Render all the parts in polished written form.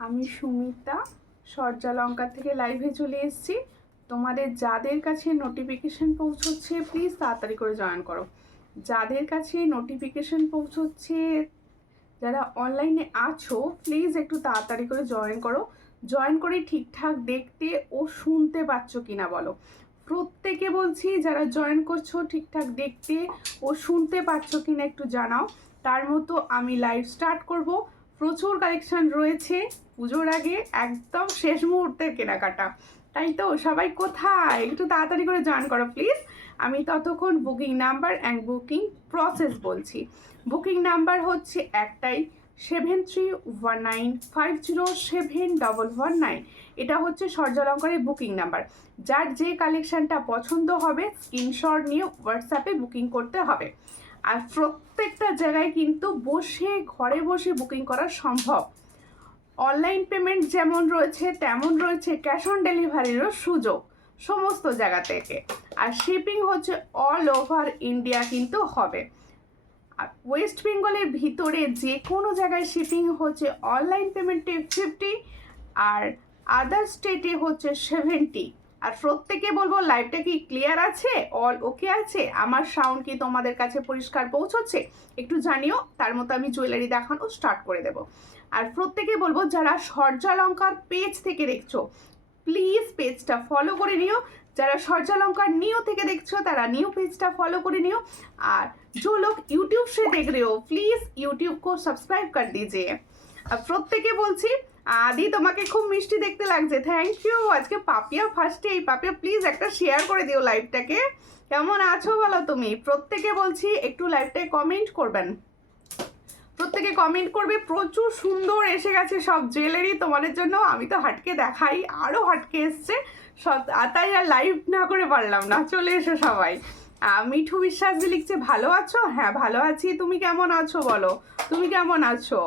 আমি সুমিতা সর্যালঙ্কা থেকে লাইভে চলে এসেছি। তোমাদের যাদের কাছে নোটিফিকেশন পৌঁছচ্ছে প্লিজ তাড়াতাড়ি করে জয়েন করো। যাদের কাছে নোটিফিকেশন পৌঁছচ্ছে, যারা অনলাইনে আছো প্লিজ একটু তাড়াতাড়ি করে জয়েন করো। জয়েন করে ঠিকঠাক দেখতে ও শুনতে পাচ্ছ কিনা বলো। প্রত্যেকে বলছি যারা জয়েন করছো ঠিকঠাক দেখতে ও শুনতে পাচ্ছ কিনা একটু জানাও। তার মতো আমি লাইভ স্টার্ট করব। প্রচুর কালেকশন রয়েছে পুজোর আগে, একদম শেষ মুহূর্তের কেনাকাটা, তাই তো সবাই কোথায় একটু তাড়াতাড়ি করে জয়েন করো প্লিজ। আমি ততক্ষণ booking number and booking process বলছি। বুকিং নাম্বার হচ্ছে একটাই, 7319507119। এটা হচ্ছে সর্যালঙ্কারের বুকিং নাম্বার। যার যে কালেকশানটা পছন্দ হবে স্ক্রিনশট নিয়ে হোয়াটসঅ্যাপে বুকিং করতে হবে। আর প্রত্যেকটা জায়গায় কিন্তু বসে ঘরে বসে বুকিং করা সম্ভব। অনলাইন পেমেন্ট যেমন রয়েছে তেমন রয়েছে ক্যাশ অন ডেলিভারিরও সুযোগ সমস্ত জায়গা থেকে। আর শিপিং হচ্ছে অল ওভার ইন্ডিয়া কিন্তু হবে। আর ওয়েস্ট বেঙ্গলের ভিতরে যে কোনো জায়গায় শিপিং হচ্ছে অনলাইন পেমেন্টে 50 আর আদার স্টেটে হচ্ছে 70। আর প্রত্যেকে বলবো লাইভটা কি ক্লিয়ার আছে, অল ওকে আছে, আমার সাউন্ড কি তোমাদের কাছে পরিষ্কার পৌঁছচ্ছে একটু জানিও। তার মতো আমি জুয়েলারি দেখানো স্টার্ট করে দেব। আর প্রত্যেকে বলবো যারা সর্যালঙ্কার পেজ থেকে দেখছো প্লিজ পেজটা ফলো করে নিও। যারা সর্যালঙ্কার নিউ থেকে দেখছো তারা নিউ पेज फॉलो করে নিও। আর जो लोग यूट्यूब से देख रहे हो प्लीज यूट्यूब को सब्सक्राइब कर दीजिए। আর প্রত্যেকে বলছি আদি তোমাকে খুব মিষ্টি দেখতে লাগছে, থ্যাংক ইউ। আজকে পাপিয়া ফার্স্টে, এই পাপিয়া প্লিজ একটা শেয়ার করে দিও লাইভটাকে। কেমন আছো বলো তুমি? প্রত্যেকে বলছি একটু লাইভটায় কমেন্ট করবেন, প্রত্যেকে কমেন্ট করবে। প্রচুর সুন্দর এসে গেছে সব জুয়েলারি তোমাদের জন্য। আমি তো হাটকে দেখাই, আরও হাটকে এসছে সব, তাই আর লাইভ না করে পারলাম না। চলে এসো সবাই। মিঠু বিশ্বাস যে লিখছে ভালো আছো, হ্যাঁ ভালো আছি, তুমি কেমন আছো বলো, তুমি কেমন আছো?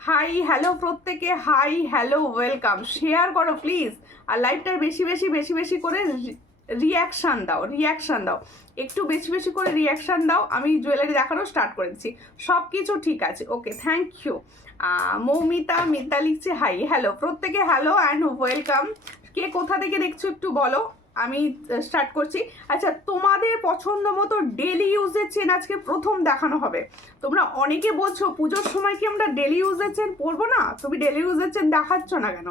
হাই হ্যালো প্রত্যেকে, হাই হ্যালো ওয়েলকাম। শেয়ার করো প্লিজ। আর লাইভটার বেশি বেশি বেশি বেশি করে রিয়াকশান দাও, রিয়াকশান দাও, একটু বেশি বেশি করে রিয়াকশান দাও। আমি জুয়েলারি দেখানো স্টার্ট করে দিচ্ছি। সব কিছু ঠিক আছে, okay thank you. Moumita Mita লিখছে হাই হ্যালো প্রত্যেকে, হ্যালো অ্যান্ড ওয়েলকাম। কে কোথা থেকে দেখছো একটু বলো, আমি স্টার্ট করছি। আচ্ছা, তোমাদের পছন্দ মতো ডেলি ইউজের চেন আজকে প্রথম দেখানো হবে। তোমরা অনেকে বলছো পুজোর সময় কি আমরা ডেলি ইউজের চেন পরবো না, তুমি ডেলি ইউজের চেন দেখাচ্ছ না কেন?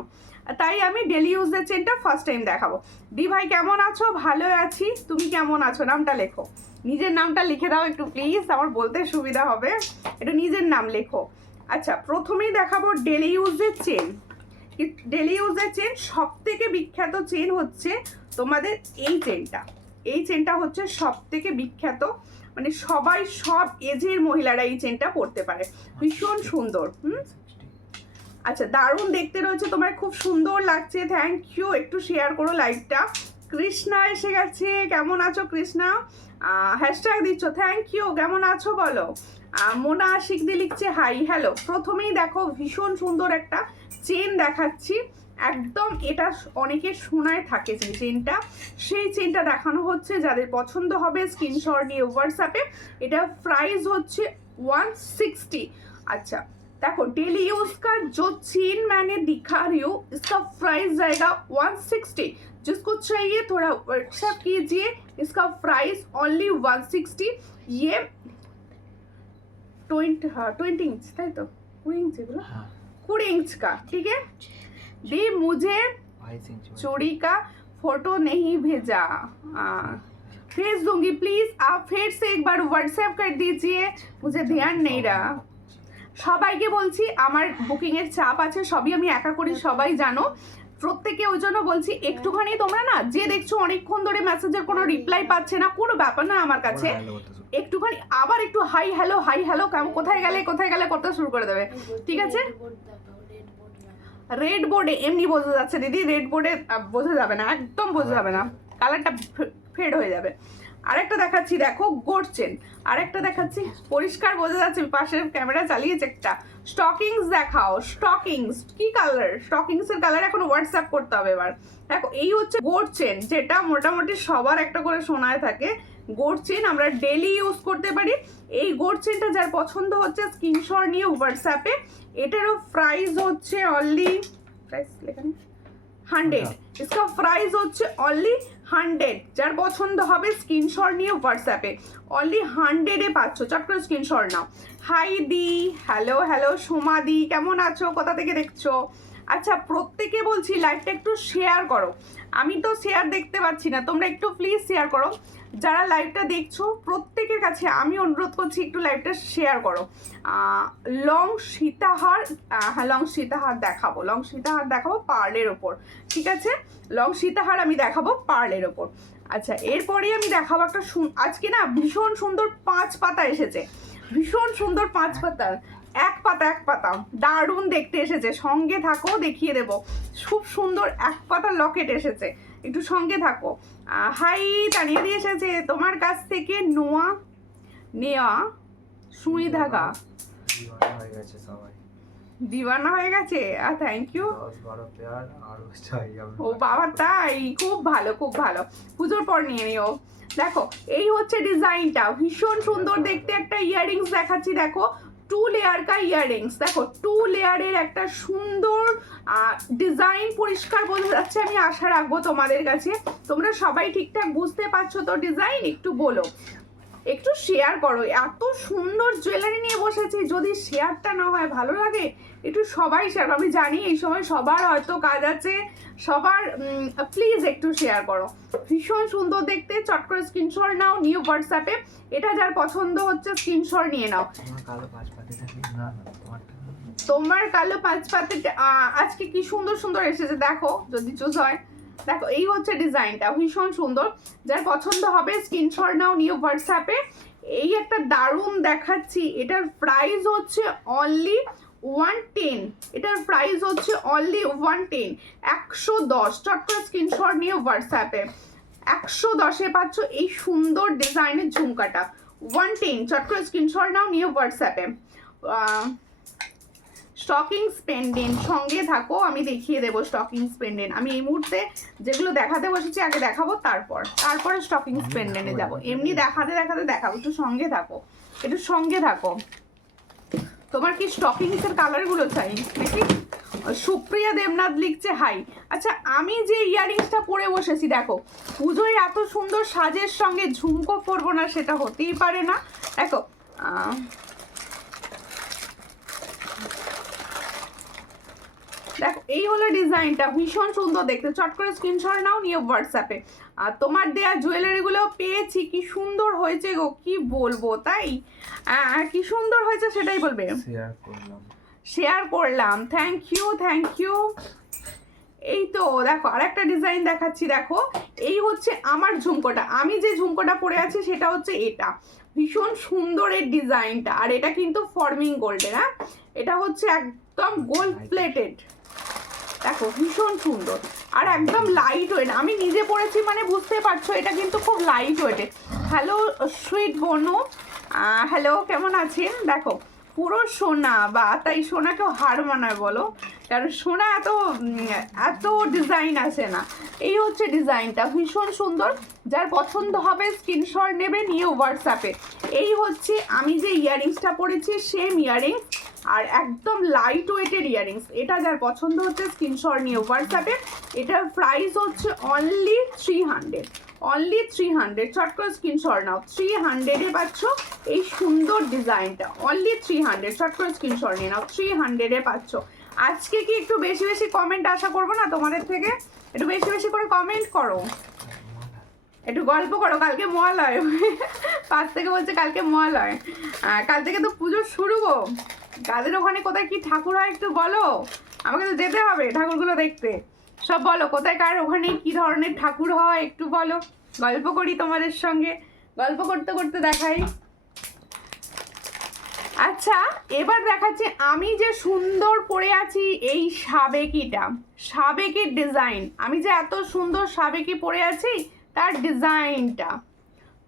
তাই আমি ডেলি ইউজের চেনটা ফার্স্ট টাইম দেখাবো। দি ভাই কেমন আছো? ভালো আছি, তুমি কেমন আছো? নামটা লেখো, নিজের নামটা লিখে দাও একটু প্লিজ, আমার বলতে সুবিধা হবে, একটু নিজের নাম লেখো। আচ্ছা, প্রথমেই দেখাবো ডেলি ইউজের চেন। ডেলি ইউজের চেন সব থেকে বিখ্যাত চেন হচ্ছে তোমাদের এই চেনটা। এই চেনটা হচ্ছে সব থেকে বিখ্যাত, মানে সবাই সব এজের মহিলারা এই চেনটা পরতে পারে, ভীষণ সুন্দর। আচ্ছা, দারুণ দেখতে রয়েছে, তোমার খুব সুন্দর লাগছে, থ্যাংক ইউ। একটু শেয়ার করো লাইভটা। কৃষ্ণা এসে গেছে, কেমন আছো কৃষ্ণা? হ্যাশট্যাগ দিচ্ছ, থ্যাংক ইউ। কেমন আছো বলো। মোনা আশিক দি লিখছে হাই হ্যালো। প্রথমেই দেখো ভীষণ সুন্দর একটা চেন দেখাচ্ছি, একদম এটা অনেকের শোনায় থাকে যে চেনটা, সেই চেনটা দেখানো হচ্ছে। যাদের পছন্দ হবে স্ক্রিনশট নিয়ে হোয়াটসঅ্যাপে। এটা প্রাইস হচ্ছে 160। अच्छा देखो डेली यूज का जो चेन मैंने दिखा रही हूँ इसका प्राइस जाएगा 160। जिसको चाहिए थोड़ा व्हाट्सएप कीजिए, इसका प्राइस ओनली 160। ये 20 इंच था तो 20 इंच बोला, 20 इंच का, ठीक है। दी मुझे चूड़ी का फोटो नहीं भेजा, भेज दूंगी, प्लीज आप फिर से एक बार व्हाट्सएप कर दीजिए, मुझे ध्यान नहीं रहा। সবাইকে বলছি আমার বুকিং এর চাপ আছে, সবই আমি একা করি সবাই জানো। প্রত্যেকে ওই জন্য বলছি একটুখানি তোমরা না, যে দেখছো অনেকক্ষণ ধরে মেসেজের কোনো রিপ্লাই পাচ্ছে না, কোনো ব্যাপার না আমার কাছে, একটুখানি আবার একটু হাই হ্যালো হাই হ্যালো, কোথায় গেলে করতে শুরু করে দেবে, ঠিক আছে। রেড বোর্ডে এমনি বোঝা যাচ্ছে দিদি, রেড বোর্ডে বোঝা যাবে না, একদম বোঝা যাবে না, কালারটা ফেড হয়ে যাবে। আরেকটা দেখাচ্ছি দেখো গোল্ড চেন, আরেকটা দেখাচ্ছি পরিষ্কার বোঝা যাচ্ছে, পাশের ক্যামেরা চালিয়েছে একটা। স্টকিংস দেখাও, স্টকিংস কি কালার, স্টকিংস এর কালার এখন হোয়াটসঅ্যাপ করতে হবে এবার। দেখো এই হচ্ছে গোল্ড চেন, যেটা মোটামুটি সবার একটা করে শোনায় থাকে। গোল্ড চেন আমরা ডেলি ইউজ করতে পারি। এই গোল্ড চেনটা যার পছন্দ হচ্ছে স্ক্রিনশট নিয়ে হোয়াটসঅ্যাপে। এটারও প্রাইস হচ্ছে অনলি প্রাইস লেখা নেই 100, इसका प्राइस হচ্ছে অনলি 100। যার পছন্দ হবে স্ক্রিনশট নিয়ে হোয়াটসঅ্যাপে অনলি 100 এ পাচ্ছ। চট করে স্ক্রিনশট নাও। হাই দি, হ্যালো হ্যালো সোমা দি, কেমন আছো, কোথা থেকে দেখছো? আচ্ছা প্রত্যেকে বলছি লাইভটা একটু শেয়ার করো, আমি তো শেয়ার দেখতে পাচ্ছি না, তোমরা একটু প্লিজ শেয়ার করো। যারা লাইভটা দেখছো প্রত্যেকের কাছে আমি অনুরোধ করছি একটু লাইভটা শেয়ার করো। লং সীতাহার, হ্যাঁ লং সীতাহার দেখাবো, লং সীতাহার দেখাবো পার্লের ওপর, ঠিক আছে? লং সীতাহার আমি দেখাবো পার্লের ওপর। আচ্ছা এরপরেই আমি দেখাবো একটা আজকে না ভীষণ সুন্দর 5 পাতা এসেছে, ভীষণ সুন্দর 5 পাতার এক পাতা দারুণ দেখতে এসেছে। সঙ্গে থাকো, দেখিয়ে দেবো। খুব সুন্দর 1 পাতার লকেট এসেছে, একটু সঙ্গে থাকো। হাই তানিয়া দিয়ে এসেছে, তোমার কাছ থেকে নেওয়া সুই ধাগা দিওয়ানা হয়ে গেছে। Thank you. ও বাবা তাই, খুব ভালো খুব ভালো, পুজোর পর নিয়ে নিও। দেখো এই হচ্ছে ডিজাইনটা, ভীষণ সুন্দর দেখতে। একটা ইয়াররিংস দেখাচ্ছি, দেখো 2 লেয়ার কা ইয়াররিংস, দেখো 2 লেয়ারের একটা সুন্দর ডিজাইন, পরিষ্কার বোঝা যাচ্ছে। আমি আশা রাখবো তোমাদের কাছে তোমরা সবাই ঠিকঠাক বুঝতে পারছো তো ডিজাইন, একটু বলো, একটু শেয়ার করো। এত সুন্দর জুয়েলারি নিয়ে বসেছি, যদি শেয়ারটা না হয় ভালো লাগে, একটু সবাই শেয়ার। আমি জানি এই সময় সবার হয়তো কাজ আছে, সবার প্লিজ একটু শেয়ার করো। ভীষণ সুন্দর দেখতে, চট করে স্ক্রিনশট নাও নিউ হোয়াটসঅ্যাপে। এটা যার পছন্দ হচ্ছে স্ক্রিনশট নিয়ে নাও। তোমার কালো 5 পাতে আজকে কি সুন্দর সুন্দর এসেছে, দেখো যদি চুজ হয়। দেখো এই হচ্ছে ডিজাইনটা, ভীষণ সুন্দর। যার পছন্দ হবে স্ক্রিনশট নাও নিউ হোয়াটসঅ্যাপে। এই একটা দারুণ দেখাচ্ছি, এটার প্রাইস হচ্ছে অনলি 110, এটার প্রাইস হচ্ছে অনলি 110, 110। চট করে স্ক্রিনশট নিয়ে হোয়াটসঅ্যাপে 110-এ পাচ্ছ এই সুন্দর ডিজাইনের ঝুমকাটা 110। চট করে স্ক্রিনশট নাও নিয়ে হোয়াটসঅ্যাপে। স্টকিং পেন্ডেন্ট সঙ্গে থাকো, আমি দেখিয়ে দেবো স্টকিং পেন্ডেন্ট। আমি এই মুহূর্তে যেগুলো দেখাতে বসেছি আগে দেখাবো, তারপরে স্টকিং পেন্ডেন্টে যাবো। এমনি দেখাতে দেখাবো, একটু সঙ্গে থাকো, একটু সঙ্গে থাকো। তোমার কি স্টকিংসের কালারগুলো চাই নাকি? সুপ্রিয়া দেবনাথ লিখছে হাই। আচ্ছা আমি যে ইয়াররিংসটা পরে বসেছি, দেখো পুজোয় এত সুন্দর সাজের সঙ্গে ঝুমকো পরবো না, সেটা হতেই পারে না। দেখো দেখো এই হলো ডিজাইনটা, ভীষণ সুন্দর দেখতে। চট করে স্ক্রিনশট নাও নিয়ে হোয়াটসঅ্যাপে। আর তোমার দেয়া জুয়েলারিগুলো পেয়েছি, কি সুন্দর হয়েছে গো, কি বলবো, তাই কি সুন্দর হয়েছে সেটাই বলবে। শেয়ার করলাম, থ্যাংক ইউ। এই তো দেখো আরেকটা ডিজাইন দেখাচ্ছি, দেখো এই হচ্ছে আমার ঝুমকোটা, আমি যে ঝুমকোটা পরে আছি সেটা হচ্ছে এটা। ভীষণ সুন্দর এর ডিজাইনটা, আর এটা কিন্তু ফর্মিং গোল্ডের, হ্যাঁ এটা হচ্ছে একদম গোল্ড প্লেটেড। দেখো ভীষণ সুন্দর আর একদম লাইট ওয়েট, আমি নিজে পরেছি মানে বুঝতে পারছো এটা কিন্তু খুব লাইট ওয়েটেড। হ্যালো সুইট বনু, হ্যালো কেমন আছেন? দেখো পুরো সোনা, বা তাই সোনাকেও হার মানায় বলো, কারণ সোনা এত ডিজাইন আছে না। এই হচ্ছে ডিজাইনটা, ভীষণ সুন্দর। যার পছন্দ হবে স্ক্রিনশট নেবে নিয়ে হোয়াটসঅ্যাপে। এই হচ্ছে আমি যে ইয়াররিংসটা পরেছি সেম ইয়াররিংস, আর একদম লাইট ওয়েটের ইয়াররিংস। এটা যার পছন্দ হচ্ছে স্ক্রিনশট নিয়ে হোয়াটসঅ্যাপে। এটার প্রাইস হচ্ছে অনলি 300, অনলি 300। চট করে স্ক্রিনশট নাও, 300-এ পাচ্ছ এই সুন্দর ডিজাইনটা, অনলি 300। চট করে স্ক্রিনশট নিয়ে নাও, 300-এ পাচ্ছ। আজকে কি একটু বেশি বেশি কমেন্ট আশা করবো না তোমাদের থেকে, একটু বেশি বেশি করে কমেন্ট করো, একটু গল্প করো। কালকে মহালয়, 5 থেকে বলছে কালকে মহালয়, কাল থেকে তো পুজো শুরু গো। কাদের ওখানে কোথায় কি ঠাকুর হয় একটু বলো, আমাকে তো যেতে হবে ঠাকুরগুলো দেখতে। সব বলো কোথায় কার ওখানে কি ধরনের ঠাকুর হয় একটু বলো, গল্প করি তোমাদের সঙ্গে, গল্প করতে করতে দেখাই। আচ্ছা এবার দেখাচ্ছি আমি যে সুন্দর পরে আছি এই সাবেকির ডিজাইন। আমি যে এত সুন্দর সাবেকি পরে আছি তার ডিজাইনটা।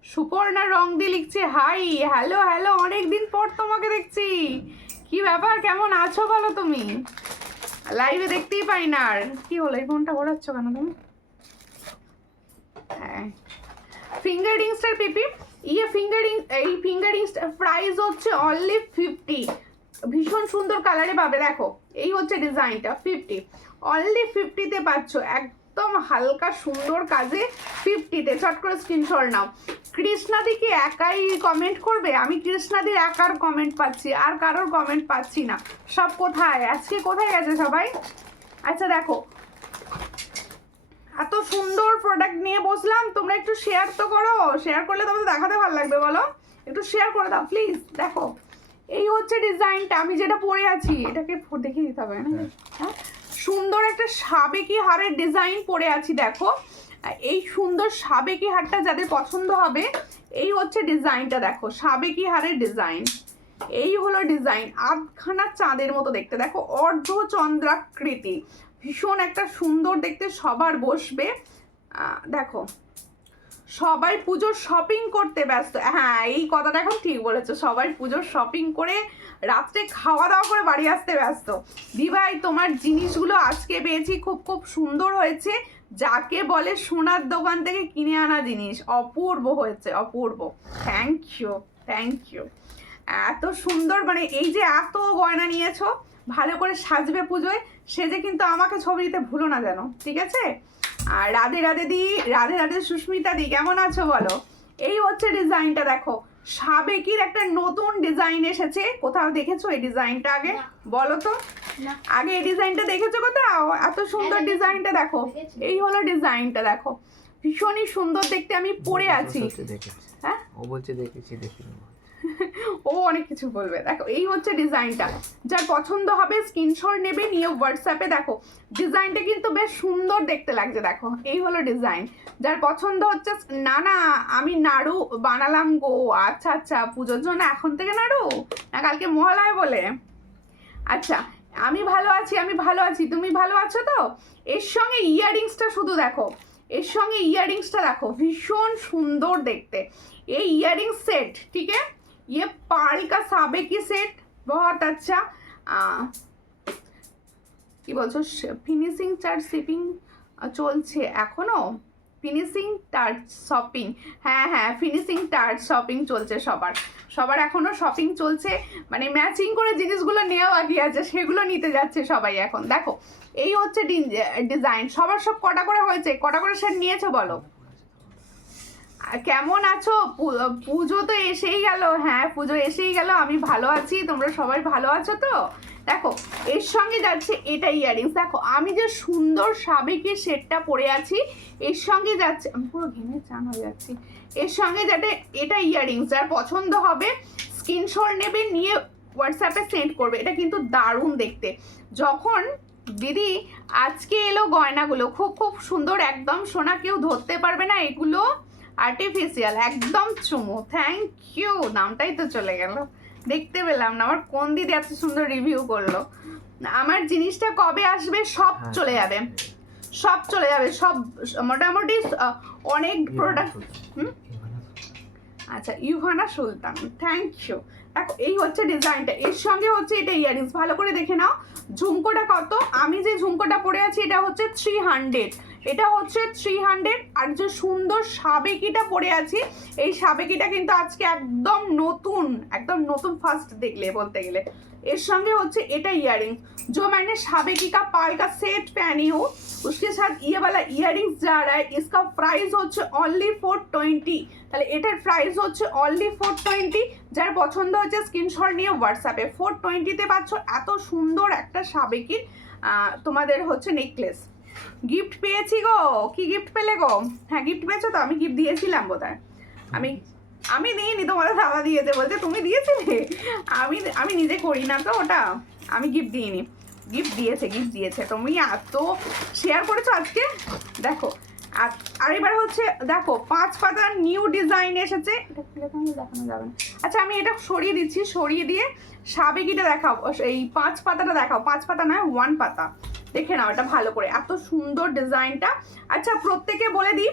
সুপর্ণা রং দিয়ে লিখছে হাই, হ্যালো অনেকদিন পর তোমাকে দেখছি, কি ব্যাপার কেমন আছো বলো? তুমি লাইভে দেখতেই পাই না। আর কি হলো, এই ফোনটা ঘোরাচ্ছ কেন তুমি? হ্যাঁ ফিঙ্গার রিংসটার পিপি, এই ফিঙ্গার রিংসটার প্রাইস হচ্ছে অনলি 50, ভীষণ সুন্দর কালারে পাবে। দেখো এই হচ্ছে ডিজাইনটা, 50, অনলি 50-তে পাচ্ছ, একদম হালকা সুন্দর কাজে 50-তে। চট করে স্ক্রিনশট নাও। কৃষ্ণাদিকে একাই কমেন্ট করবে? আমি কৃষ্ণাদির একার কমেন্ট পাচ্ছি, আর কারোর কমেন্ট পাচ্ছি না। সব কোথায় আজকে, কোথায় গেছে সবাই? আচ্ছা দেখো, এত সুন্দর প্রোডাক্ট নিয়ে বসলাম, তোমরা একটু শেয়ার তো করো। শেয়ার করলে তোমাদের দেখাতে ভালো লাগবে, বলো? একটু শেয়ার করে দাও প্লিজ। দেখো এই হচ্ছে ডিজাইনটা, আমি যেটা পরে আছি, এটাকে দেখিয়ে দিতে হবে না? হ্যাঁ, সুন্দর একটা সাবেকি হারের ডিজাইন পরে আছি। দেখো এই সুন্দর সাবেকি হারটা যাদের পছন্দ হবে, এই হচ্ছে ডিজাইনটা। দেখো সাবেকি হারের ডিজাইন, এই হলো ডিজাইন, আধখানা চাঁদের মতো দেখতে। দেখো অর্ধচন্দ্রাকৃতি, ভীষণ একটা সুন্দর দেখতে, সবার বসবে। দেখো সবাই পুজোর শপিং করতে ব্যস্ত। হ্যাঁ এই কথাটা এখন ঠিক বলেছো, সবাই পুজোর শপিং করে রাত্রে খাওয়া দাওয়া করে বাড়ি আসতে ব্যস্ত। দিভাই তোমার জিনিসগুলো আজকে পেয়েছি, খুব খুব সুন্দর হয়েছে, যাকে বলে সোনার দোকান থেকে কিনে আনা জিনিস। অপূর্ব হয়েছে, অপূর্ব। Thank you, thank you. এত সুন্দর, মানে এই যে এত গয়না নিয়েছো, ভালো করে সাজবে পুজোয়, সেজে কিন্তু আমাকে ছবি দিতে ভুলো না যেন, ঠিক আছে? আর রাধে রাধে দি, রাধে রাধে সুস্মিতা দি, কেমন আছো বলো? এই হচ্ছে ডিজাইনটা। দেখো সাবেকির একটা নতুন ডিজাইন এসেছে, কোথাও দেখেছো এই ডিজাইনটা আগে? বলো তো, আগে এই ডিজাইনটা দেখেছো কোথাও? এত সুন্দর ডিজাইনটা দেখো, এই হলো ডিজাইনটা। দেখো ভীষণই সুন্দর দেখতে, আমি পরে আছি। হ্যাঁ ও বলছে দেখেছি, দেখিনি। ও অনেক কিছু বলবে। দেখো এই হচ্ছে ডিজাইনটা, যার পছন্দ হবে স্ক্রিনশট নেবে, নিয়ে হোয়াটসঅ্যাপে। দেখো ডিজাইনটা কিন্তু বেশ সুন্দর দেখতে লাগছে। দেখো এই হলো ডিজাইন, যার পছন্দ হচ্ছে। না না আমি নাড়ু বানালাম গো। আচ্ছা আচ্ছা, পুজোর জন্য এখন থেকে নাড়ু, না কালকে মহালয়া বলে? আচ্ছা আমি ভালো আছি, আমি ভালো আছি, তুমি ভালো আছো তো? এর সঙ্গে ইয়াররিংসটা শুধু দেখো, এর সঙ্গে ইয়াররিংসটা দেখো, ভীষণ সুন্দর দেখতে। এই ইয়াররিংস সেট, ঠিক है, ये पार्ल का साबेकी सेट बहुत अच्छा। কি বলছো, ফিনিশিং চার্জ শিপিং চলছে এখনো? ফিনিশিং টাচ শপিং, হ্যাঁ হ্যাঁ ফিনিশিং টাচ শপিং চলছে সবার, সবার এখনো শপিং চলছে, মানে ম্যাচিং করে জিনিসগুলো নেওয়া বাকি আছে, সেগুলো নিতে যাচ্ছে সবাই এখন। দেখো এই হচ্ছে ডিজাইন, সবার সব কটা করে হয়েছে, কটা করে সেট নিয়েছো বলো? কেমন আছো? পুজো তো এসেই গেল। হ্যাঁ পুজো এসেই গেল, আমি ভালো আছি, তোমরা সবাই ভালো আছো তো? দেখো এর সঙ্গে যাচ্ছে এটা ইয়াররিংস। দেখো আমি যে সুন্দর সাবেকি সেটটা পরে আছি, এর সঙ্গে যাচ্ছে, আমি পুরো ঘেমে চান হয়ে যাচ্ছি, এর সঙ্গে যাতে এটা ইয়াররিংস, যার পছন্দ হবে স্ক্রিনশট নেবে, নিয়ে হোয়াটসঅ্যাপে সেন্ড করবে। এটা কিন্তু দারুণ দেখতে। যখন দিদি আজকে এলো গয়নাগুলো, খুব খুব সুন্দর, একদম সোনা, কেউ ধরতে পারবে না, এগুলো আর্টিফিশিয়াল, একদম চুমু। থ্যাংক ইউ, নামটাই তো চলে গেল, দেখতে পেলাম না। আমার কোন দিদি এত সুন্দর রিভিউ করলো। আমার জিনিসটা কবে আসবে? সব চলে যাবে, সব চলে যাবে, সব মোটামুটি অনেক প্রোডাক্ট। আচ্ছা ইউহানা সুলতান, থ্যাংক ইউ। দেখো এই হচ্ছে ডিজাইনটা, এর সঙ্গে হচ্ছে এটা ইয়াররিংস, ভালো করে দেখে নাও। ঝুমকোটা কত? আমি যে ঝুমকোটা পরে আছি এটা হচ্ছে 300, এটা হচ্ছে 300। আর যে সুন্দর সাবেকিটা পরে আছি, এই সাবেকিটা কিন্তু আজকে একদম নতুন, একদম নতুন ফার্স্ট দেখলে বলতে গেলে। এর সঙ্গে হচ্ছে এটা ইয়াररिंग, जो मैंने साबेकी का पाल का सेट पहनी हूँ, उसके साथ ये वाला ইয়াররিংস जा रहा है। इसका प्राइस হচ্ছে অনলি 420। তাহলে এটার প্রাইস হচ্ছে অনলি 420। যার পছন্দ হচ্ছে স্ক্রিনশট নিয়ে হোয়াটসঅ্যাপে 420-তে পাচ্ছ এত সুন্দর একটা সাবেকির তোমাদের হচ্ছে নেকলেস। গিফট পেয়েছি গো। কি গিফট পেলে গো? হ্যাঁ গিফট পেয়েছো তো? আমি গিফট দিয়েছিলাম বোধহয়। আমি দিইনি, তোমাদের দাদা দিয়েছে, বলতে তুমি দিয়েছিলে। আমি নিজে করি না তো ওটা, আমি গিফট দিইনি। গিফট দিয়েছে। তুমি এত শেয়ার করেছো আজকে। দেখো আর এবার হচ্ছে দেখো 5 পাতার নিউ ডিজাইন এসেছে। এটা খুলে দেখানো যাবে না। আচ্ছা আমি এটা সরিয়ে দিচ্ছি, সরিয়ে দিয়ে সাবেকিটা দেখাও, এই 5 পাতাটা দেখাও। 5 পাতা নয় 1 পাতা, দেখে নাও এটা ভালো করে, এত সুন্দর ডিজাইনটা। আচ্ছা প্রত্যেকে বলে দিই,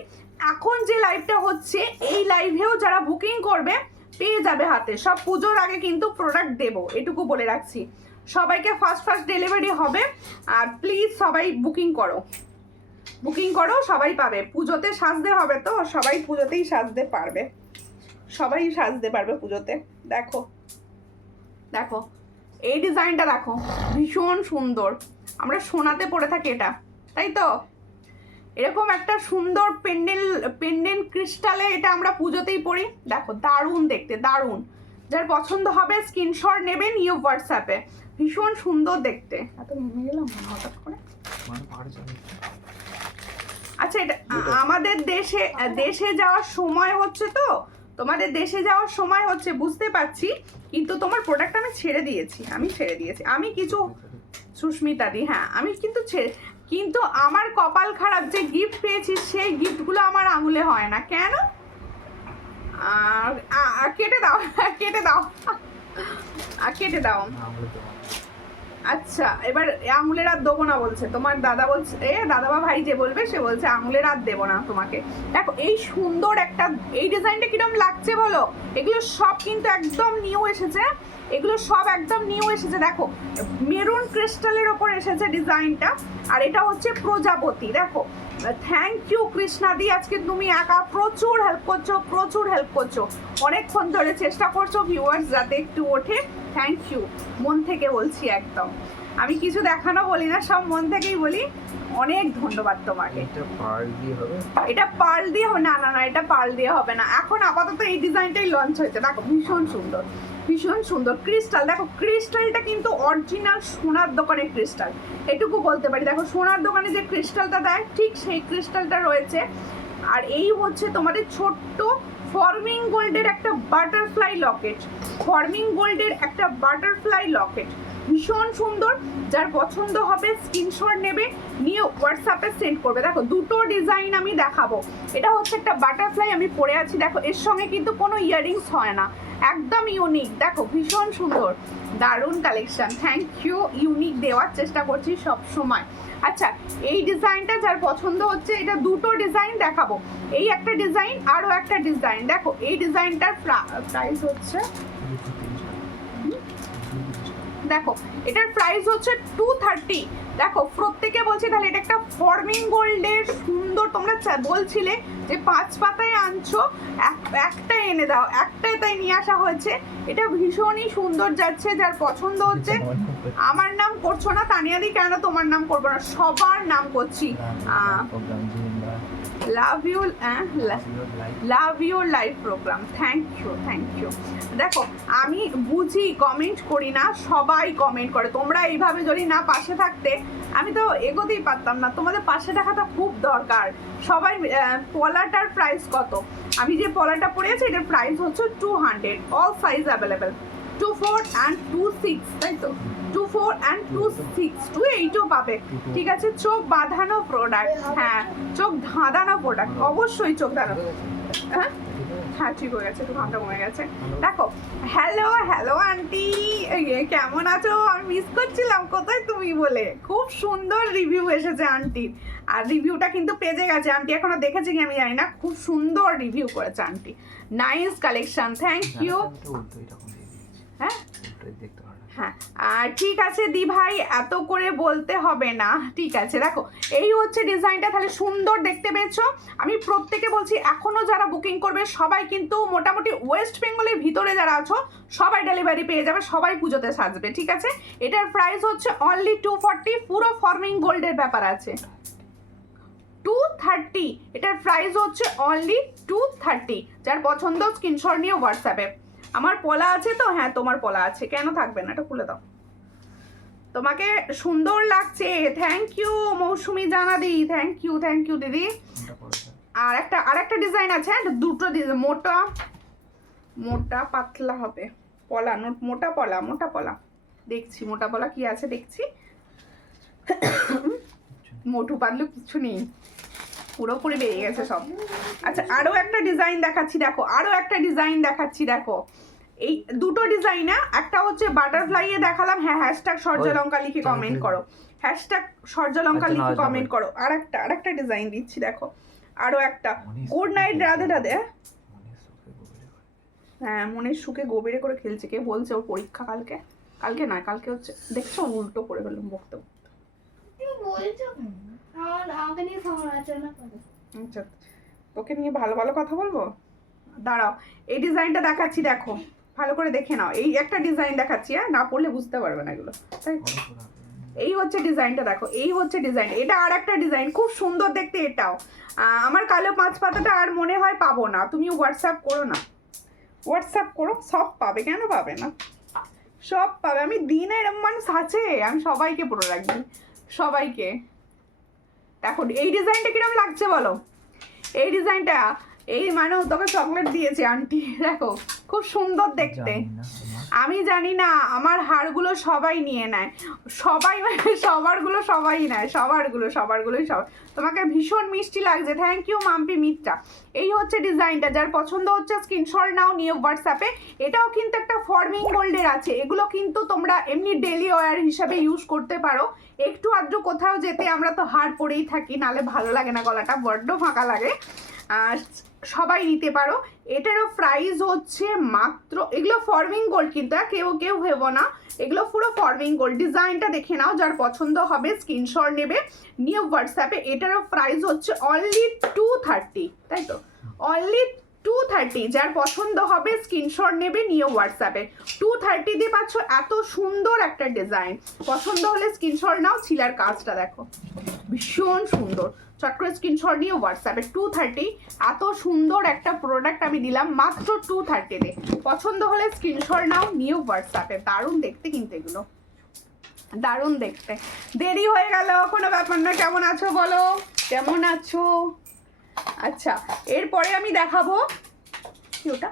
এখন যে লাইভটা হচ্ছে এই লাইভেও যারা বুকিং করবে পেয়ে যাবে হাতে। সব পুজোর আগে কিন্তু প্রোডাক্ট দেবো, এটুকু বলে রাখছি। সবাইকে ফার্স্ট ডেলিভারি হবে। আর প্লিজ সবাই বুকিং করো, সবাই পাবে। পুজোতে সাজতে হবে তো, সবাই পুজোতেই সাজতে পারবে, সবাই সাজতে পারবে পুজোতে। দেখো এই ডিজাইনটা দেখো, ভীষণ সুন্দর। আমরা সোনাতে পরে থাকি এটা, তাই তো? এরকম একটা সুন্দর পেন্ডেন্ট ক্রিস্টালে এটা আমরা পুজোতেই পরি। দেখো দারুণ দেখতে, দারুণ। যার পছন্দ হবে স্ক্রিনশট নেবেন নিউ হোয়াটসঅ্যাপে। ভীষণ সুন্দর দেখতে। এত নেমে গেলাম হঠাৎ করে। আচ্ছা, এটা আমাদের দেশে যাওয়ার সময় হচ্ছে তো, তোমাদের দেশে যাওয়ার সময় হচ্ছে বুঝতে পারছি, কিন্তু তোমার প্রোডাক্ট আমি ছেড়ে দিয়েছি। আমি কিছু সুস্মিতা দি, হ্যাঁ আমি কিন্তু আমার কপাল খারাপ, যে গিফট পেয়েছি সেই গিফটগুলো আমার আঙুলে হয় না। কেন? কেটে দাও কেটে দাও। আচ্ছা, এবার আঙুলের হাত দেবো না বলছে তোমার দাদা, বলছে দাদা বা ভাই যে বলবে সে বলছে আঙুলের হাত দেবো না তোমাকে। দেখো এই সুন্দর একটা, এই ডিজাইনটা কিরকম লাগছে বলো? এগুলো সব কিন্তু একদম নিউ এসেছে, দেখো মেরুন ক্রিস্টালের ওপর এসেছে ডিজাইনটা। আর এটা হচ্ছে প্রজাপতি। দেখো থ্যাংক ইউ কৃষ্ণাদি, আজকে তুমি একা প্রচুর হেল্প করছো, অনেকক্ষণ ধরে চেষ্টা করছো ভিউয়ার্স যাতে একটু ওঠে। থ্যাংক ইউ, মন থেকে বলছি একদম। আমি কিছু দেখানো বলি না, সব মন থেকেই বলি। অনেক ধন্যবাদ তোমাকে। এটা পার্ল দিয়ে হবে? এটা পার্ল দিয়ে হবে না, এটা পার্ল দিয়ে হবে না। এখন আপাতত এই ডিজাইনটাই লঞ্চ হয়েছে। দেখো ভীষণ সুন্দর ক্রিস্টাল। দেখো ক্রিস্টালটা কিন্তু অরিজিনাল সোনার দোকানের ক্রিস্টাল, এটুকু বলতে পারি। দেখো সোনার দোকানে যে ক্রিস্টালটা দেয় ঠিক সেই ক্রিস্টালটা রয়েছে। আর এই হচ্ছে তোমাদের ছোট্ট ফর্মিং গোল্ডের একটা বাটারফ্লাই লকেট, ভীষণ সুন্দর। যার পছন্দ হবে স্ক্রিনশট নেবে, নিয়ে হোয়াটসঅ্যাপে সেন্ড করবে। দেখো দুটো ডিজাইন আমি দেখাবো। এটা হচ্ছে একটা বাটারফ্লাই আমি পরে আছি, দেখো এর সঙ্গে কিন্তু কোনো ইয়াররিংস হয় না, একদম ইউনিক। দেখো ভীষণ সুন্দর, দারুণ কালেকশন। থ্যাংক ইউ, ইউনিক দেওয়ার চেষ্টা করছি সব সময়। আচ্ছা, এই ডিজাইনটা যার পছন্দ হচ্ছে, এটা দুটো ডিজাইন দেখাবো। এই একটা ডিজাইন, আরো একটা ডিজাইন। দেখো এই ডিজাইনটার প্রাইস হচ্ছে, দেখো এটার প্রাইস হচ্ছে 230। দেখো প্রত্যেকে বলছে তাহলে এটা একটা ফর্মিং গোল্ডের সুন্দর, তোমরা বলছিলে যে 5 পাতায় আনছো, একটা এনে দাও, একটাই তাই নিয়ে আসা হয়েছে। এটা ভীষণই সুন্দর যাচ্ছে, যার পছন্দ হচ্ছে। আমার নাম করছো না তানিয়াদি, কেন তোমার নাম করবো না, সবার নাম করছি। Love your life program. Thank you. দেখো আমি বুঝি, কমেন্ট করি না, সবাই কমেন্ট করে। তোমরা এইভাবে যদি না পাশে থাকতে আমি তো এগোতেই পারতাম না। তোমাদের পাশে থাকাটা খুব দরকার। সবাই পলাটার প্রাইস কত? আমি যে পলাটা পরেছি এটার প্রাইস হচ্ছে 200, অল সাইজ অ্যাভেলেবেল, 24 and 26, তাই তো? 24 and 26, 28ও পাবে। ঠিক আছে, চোখ বাঁধানো প্রোডাক্ট, হ্যাঁ চোখ ধাঁধানো প্রোডাক্ট, অবশ্যই চোখ ধাঁধানো। হ্যাঁ ঠিক হয়ে গেছে, একটু ঘামটা কমে গেছে। দেখো হ্যালো আন্টি, কেমন আছো? আমি মিস করছিলাম কোথায় তুমি বলে। খুব সুন্দর রিভিউ এসেছে আন্টির, আর রিভিউটা কিন্তু পেজে গেছে। আন্টি এখনো দেখেছে কি আমি জানি না, খুব সুন্দর রিভিউ করেছে aunty. Nice collection, thank you. হ্যাঁ ঠিক আছে দি ভাই, এত করে বলতে হবে না। ঠিক আছে, দেখো এই হচ্ছে ডিজাইনটা, তাহলে সুন্দর দেখতে পেয়েছো। আমি প্রত্যেকে বলছি এখনো যারা বুকিং করবে সবাই কিন্তু মোটামুটি ওয়েস্ট বেঙ্গলের ভিতরে যারা আছো সবাই ডেলিভারি পেয়ে যাবে, সবাই পুজোতে সাজবে। ঠিক আছে, এটার প্রাইস হচ্ছে অনলি 240, পুরো ফর্মিং গোল্ডের ব্যাপার আছে। 230, এটার প্রাইস হচ্ছে অনলি 230। যার পছন্দ স্ক্রিনশট নিয়ে হোয়াটসঅ্যাপে। আমার পলা আছে তো? হ্যাঁ তোমার পলা আছে, কেন থাকবে না? এটা খুলে দাও। তোমাকে সুন্দর লাগছে, থ্যাংক ইউ মৌসুমি জানাদি, থ্যাংক ইউ দিদি। আর একটা ডিজাইন আছে, দুটো ডিজাইন, মোটা পাতলা হবে পলা, মোটা পলা দেখছি, মোটা পলা কি আছে দেখছি। মোটু পাতলু কিছু নেই, পুরোপুরি বেরিয়ে গেছে সব। আচ্ছা আরো একটা ডিজাইন দেখাচ্ছি, দেখো এই দুটো ডিজাইন, একটা হচ্ছে বাটারফ্লাই এ দেখালাম। হ্যাঁ হ্যাশট্যাগ সূর্যলঙ্কা লিখে কমেন্ট করো, হ্যাশট্যাগ সূর্যলঙ্কা লিখে কমেন্ট করো। আর একটা ডিজাইন দিচ্ছি, দেখো আরো একটা। Good night, Radhe Radhe. হ্যাঁ মনের সুখে গোবেরে করে খেলছে। কে বলছে ওর পরীক্ষা কালকে নয়, কালকে হচ্ছে। দেখছো উল্টো করে গেলাম বক্তব্য। আচ্ছা তোকে নিয়ে ভালো কথা বলবো, দাঁড়াও এই ডিজাইনটা দেখাচ্ছি। দেখো ভালো করে দেখে নাও। এই একটা ডিজাইন দেখাচ্ছি, হ্যাঁ, না পড়লে বুঝতে পারবে না এগুলো। এই হচ্ছে ডিজাইনটা, দেখো এই হচ্ছে ডিজাইন। এটা আর একটা ডিজাইন, খুব সুন্দর দেখতে এটাও। আমার কালো 5 পাতাটা আর মনে হয় পাবো না, তুমি হোয়াটসঅ্যাপ করো না, হোয়াটসঅ্যাপ করো, সব পাবে, কেন পাবে না, সব পাবে। আমি দিন এরম মানুষ আছে, আমি সবাইকে পুরো রাখি, সবাইকে। দেখো এই ডিজাইনটা কিরকম লাগছে বলো, এই ডিজাইনটা, এই মানে তোকে চকলেট দিয়েছে আন্টি, দেখো খুব সুন্দর দেখতে। আমি জানি না, আমার হারগুলো সবাই নিয়ে নেয়, সবাই মানে সবারগুলো সবাই নেয়, সবারগুলোই সব। তোমাকে ভীষণ মিষ্টি লাগছে, থ্যাংক ইউ মাম্পি মিটটা। এই হচ্ছে ডিজাইনটা, যার পছন্দ হচ্ছে স্ক্রিনশট নাও, নিয়ে হোয়াটসঅ্যাপে। এটাও কিন্তু একটা ফর্মিং গোল্ডের আছে, এগুলো কিন্তু তোমরা এমনি ডেলি ওয়্যার হিসাবে ইউজ করতে পারো। একটু আধটু কোথাও যেতে আমরা তো হার পরেই থাকি, নালে ভালো লাগে না, গলাটা বড্ড ফাঁকা লাগে। সবাই নিতে পারো। এটারও প্রাইস হচ্ছে মাত্র, এগুলো ফর্মিং গোল্ড কিন্তু, কেউ ভেবো না, এগুলো পুরো ফর্মিং গোল্ড। ডিজাইনটা দেখে নাও, যার পছন্দ হবে স্ক্রিনশট নেবে, নিয়ে হোয়াটসঅ্যাপে। এটারও প্রাইস হচ্ছে অনলি 230, তাই তো, অনলি 230। যার পছন্দ হবে স্ক্রিনশট নেবে, নিয়ে হোয়াটসঅ্যাপে। 230 দিয়ে পাচ্ছ এত সুন্দর একটা ডিজাইন। পছন্দ হলে স্ক্রিনশট নাও। ছিলার কাজটা দেখো ভীষণ সুন্দর, চট করে স্ক্রিনশট নিয়ে হোয়াটসঅ্যাপে। 230, এত সুন্দর একটা প্রোডাক্ট আমি দিলাম মাত্র 230-তে। পছন্দ হলে স্ক্রিনশট নাও, নিয়ে হোয়াটসঅ্যাপে। দারুণ দেখতে কিন্তু এগুলো, দারুণ দেখতে। দেরি হয়ে গেল, কোনো ব্যাপার না। কেমন আছো বলো, কেমন আছো? আচ্ছা, এরপরে আমি দেখাবো কি ওটা,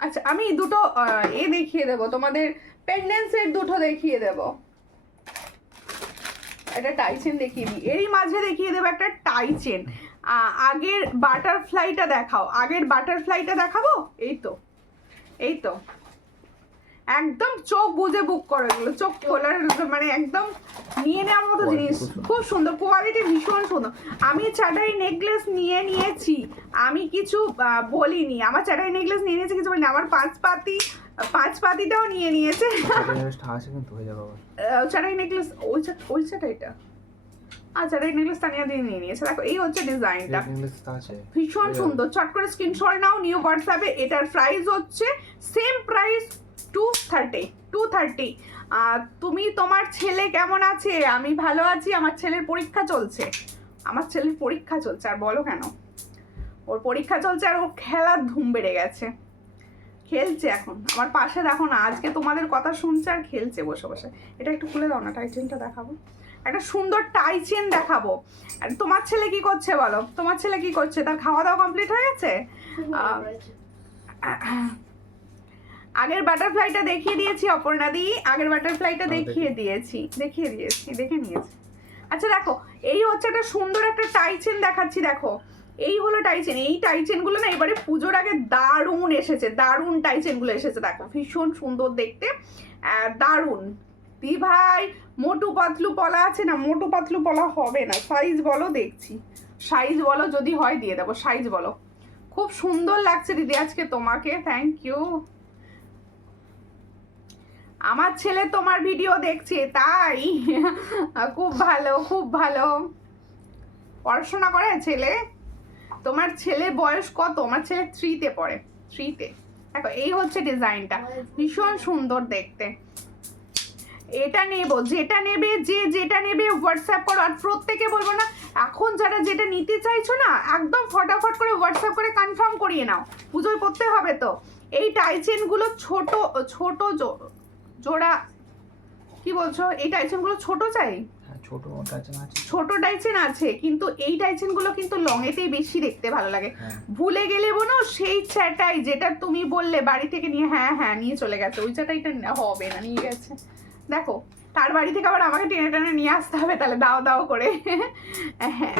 আচ্ছা আমি দুটো দেখিয়ে দেবো তোমাদের, পেন্ডেন্টসের দুটো দেখিয়ে দেবো। একটা টাইচেন দেখিয়ে দিই, এরই মাঝে দেখিয়ে দেবো একটা টাইচেন। আগের বাটারফ্লাইটা দেখাও, আগের বাটারফ্লাইটা দেখাবো। এই তো একদম চোখ বুঝে বুক করো, এগুলো চোখ খোলার মানে একদম নিয়ে নেওয়ার মতো জিনিস, খুব সুন্দর কোয়ালিটি, ভীষণ সুন্দর। আমি চাটাই নেকলেস নিয়েছি, আমি কিছু বলিনি, আমার চাটাই নেকলেস নিয়েছি কিছু বলিনি। আমার 5 পাতিটাও নিয়েছে। চাটাই নেকলেস, ওই চাটাইটা, আচ্ছা এই নেকলেসটা নিয়ে নিয়েছে। দেখো এই হচ্ছে ডিজাইনটা, ভীষণ সুন্দর। চট করে স্ক্রিনশট নাও, নিউ হোয়াটসঅ্যাপে। এটার প্রাইস হচ্ছে সেম প্রাইস 230। তুমি, তোমার ছেলে কেমন আছে? আমি ভালো আছি, আমার ছেলের পরীক্ষা চলছে, আর বলো কেন, ওর পরীক্ষা চলছে আর ওর খেলার ধুম বেড়ে গেছে, খেলছে এখন আমার পাশে, দেখো না, আজকে তোমাদের কথা শুনছে আর খেলছে বসে বসে। এটা একটু খুলে দাও না, টাইচেনটা দেখাবো, একটা সুন্দর টাইচেন দেখাবো। আর তোমার ছেলে কি করছে বলো, তোমার ছেলে কি করছে, তার খাওয়া দাওয়া কমপ্লিট হয়ে গেছে? আগের বাটারফ্লাইটা দেখিয়ে দিয়েছি অপর্ণাদি, আগের বাটারফ্লাইটা দেখিয়ে দিয়েছি, দেখে নিয়েছি। আচ্ছা দেখো, এই হচ্ছে একটা সুন্দর একটা টাইচেন দেখাচ্ছি, দেখো এই হলো টাইচেন। এই টাইচেনগুলো না এবারে পুজোর আগে দারুণ এসেছে, দারুণ টাইচেনগুলো এসেছে, দেখো ভীষণ সুন্দর দেখতে, দারুণ। দি ভাই মোটু পাতলু পলা আছে না, মোটু পাতলু পলা হবে না, সাইজ বলো, দেখছি সাইজ বলো, যদি হয় দিয়ে দেবো, সাইজ বলো। খুব সুন্দর লাগছে দিদি আজকে তোমাকে, থ্যাংক ইউ। আমার ছেলে তোমার ভিডিও দেখছে তাই? খুব ভালো। পড়াশোনা করে ছেলে? তোমার ছেলের বয়স কত? আমার ছেলে 3-তে পড়ে, 3-তে। দেখো এই হচ্ছে ডিজাইনটা, ভীষণ সুন্দর দেখতে। এটা নেবো, যেটা নেবে হোয়াটসঅ্যাপ করো। আর প্রত্যেকে বলবো না, এখন যারা যেটা নিতে চাইছো না, একদম ফটাফট করে হোয়াটসঅ্যাপ করে কনফার্ম করিয়ে নাও, পুজোয় পড়তে হবে তো। এই টাইচেনগুলো ছোট জোড়া, কি বলছো, এই টাইচেনগুলো ছোট চাই? ছোট টাইচেন আছে, কিন্তু এই টাইচেনগুলো কিন্তু লংয়েতেই বেশি দেখতে ভালো লাগে। ভুলে গেলে বোনো, সেই চাটাই যেটা তুমি বললে বাড়ি থেকে নিয়ে, হ্যাঁ নিয়ে চলে গেছে, ওই চাটাইটা হবে না, নিয়ে গেছে। দেখো তার বাড়ি থেকে আবার আমাকে টেনে নিয়ে আসতে হবে, তাহলে দাও করে। হ্যাঁ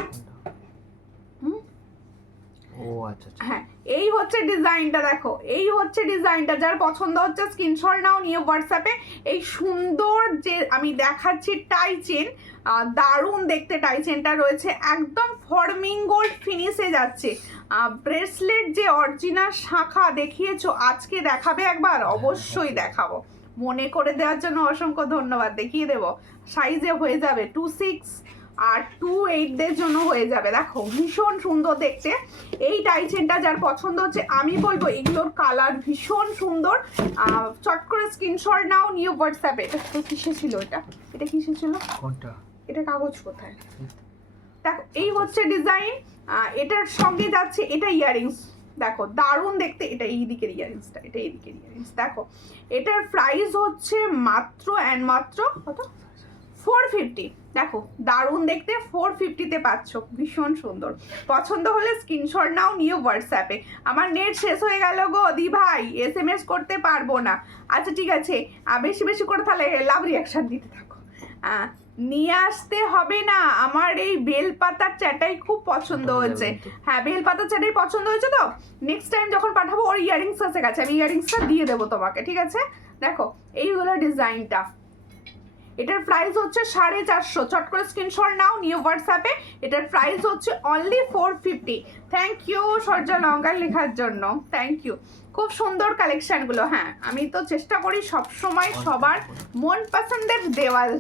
হ্যাঁ, এই হচ্ছে ডিজাইনটা, দেখো এই হচ্ছে ডিজাইনটা। যার পছন্দ হচ্ছে স্ক্রিনশট নাও, নিয়ে হোয়াটসঅ্যাপে। এই সুন্দর যে আমি দেখাচ্ছি টাইচেন, দারুণ দেখতে টাইচেনটা রয়েছে, একদম ফর্মিং গোল্ড ফিনিশে যাচ্ছে। ব্রেসলেট যে অরিজিনাল শাখা দেখিয়েছো, আজকে দেখাবে একবার? অবশ্যই দেখাবো, মনে করে দেওয়ার জন্য অসংখ্য ধন্যবাদ। দেখিয়ে দেবো, সাইজে হয়ে যাবে 26 আর 2-8 জন্য হয়ে যাবে। দেখো ভীষণ সুন্দর দেখতে এই টাই চেনটা, যার পছন্দ হচ্ছে আমি বলবো এগুলোর কালার ভীষণ সুন্দর। চট করে স্ক্রিনশট নাও, নিউ হোয়াটসঅ্যাপে। এটা তো কিসে ছিল? এটা কিসে ছিল? কোনটা? এটা কাগজ কোথায়? দেখো এই হচ্ছে ডিজাইন, এটার সঙ্গে যাচ্ছে এটা ইয়ারিংস। দেখো দারুণ দেখতে, এটা এই দিকের ইয়ারিংসটা, এটা এই দিকের ইয়ারিংস। দেখো এটার প্রাইস হচ্ছে মাত্র অ্যান্ড মাত্র কত? 450। দেখো দারুণ দেখতে, 450-তে পাচ্ছ, ভীষণ সুন্দর। পছন্দ হলে স্ক্রিনশট নাও, নিউ হোয়াটসঅ্যাপে। আমার নেট শেষ হয়ে গেল গো দি ভাই, SMS করতে পারবো না। আচ্ছা ঠিক আছে, বেশি বেশি করে তাহলে লাভ রিয়াকশন দিতে থাকো। নিয়ে আসতে হবে না, আমার এই বেলপাতার চাটাই খুব পছন্দ হয়েছে। হ্যাঁ বেলপাতার চাটাই পছন্দ হয়েছে, তো নেক্সট টাইম যখন পাঠাবো ওর ইয়ারিংস আছে কাছে, আমি ইয়ারিংসটা দিয়ে দেবো তোমাকে, ঠিক আছে? দেখো এই হলো ডিজাইনটা, এটার প্রাইস হচ্ছে 450। চট করে স্ক্রিনশট নাও, নিউ হোয়াটসঅ্যাপে। এটার প্রাইস হচ্ছে অনলি 450। থ্যাংক ইউ সর্জা লঙ্কার লেখার জন্য, থ্যাংক ইউ। খুব সুন্দর কালেকশনগুলো। হ্যাঁ আমি তো চেষ্টা করি সবসময় সবার মন পছন্দের দেওয়াল।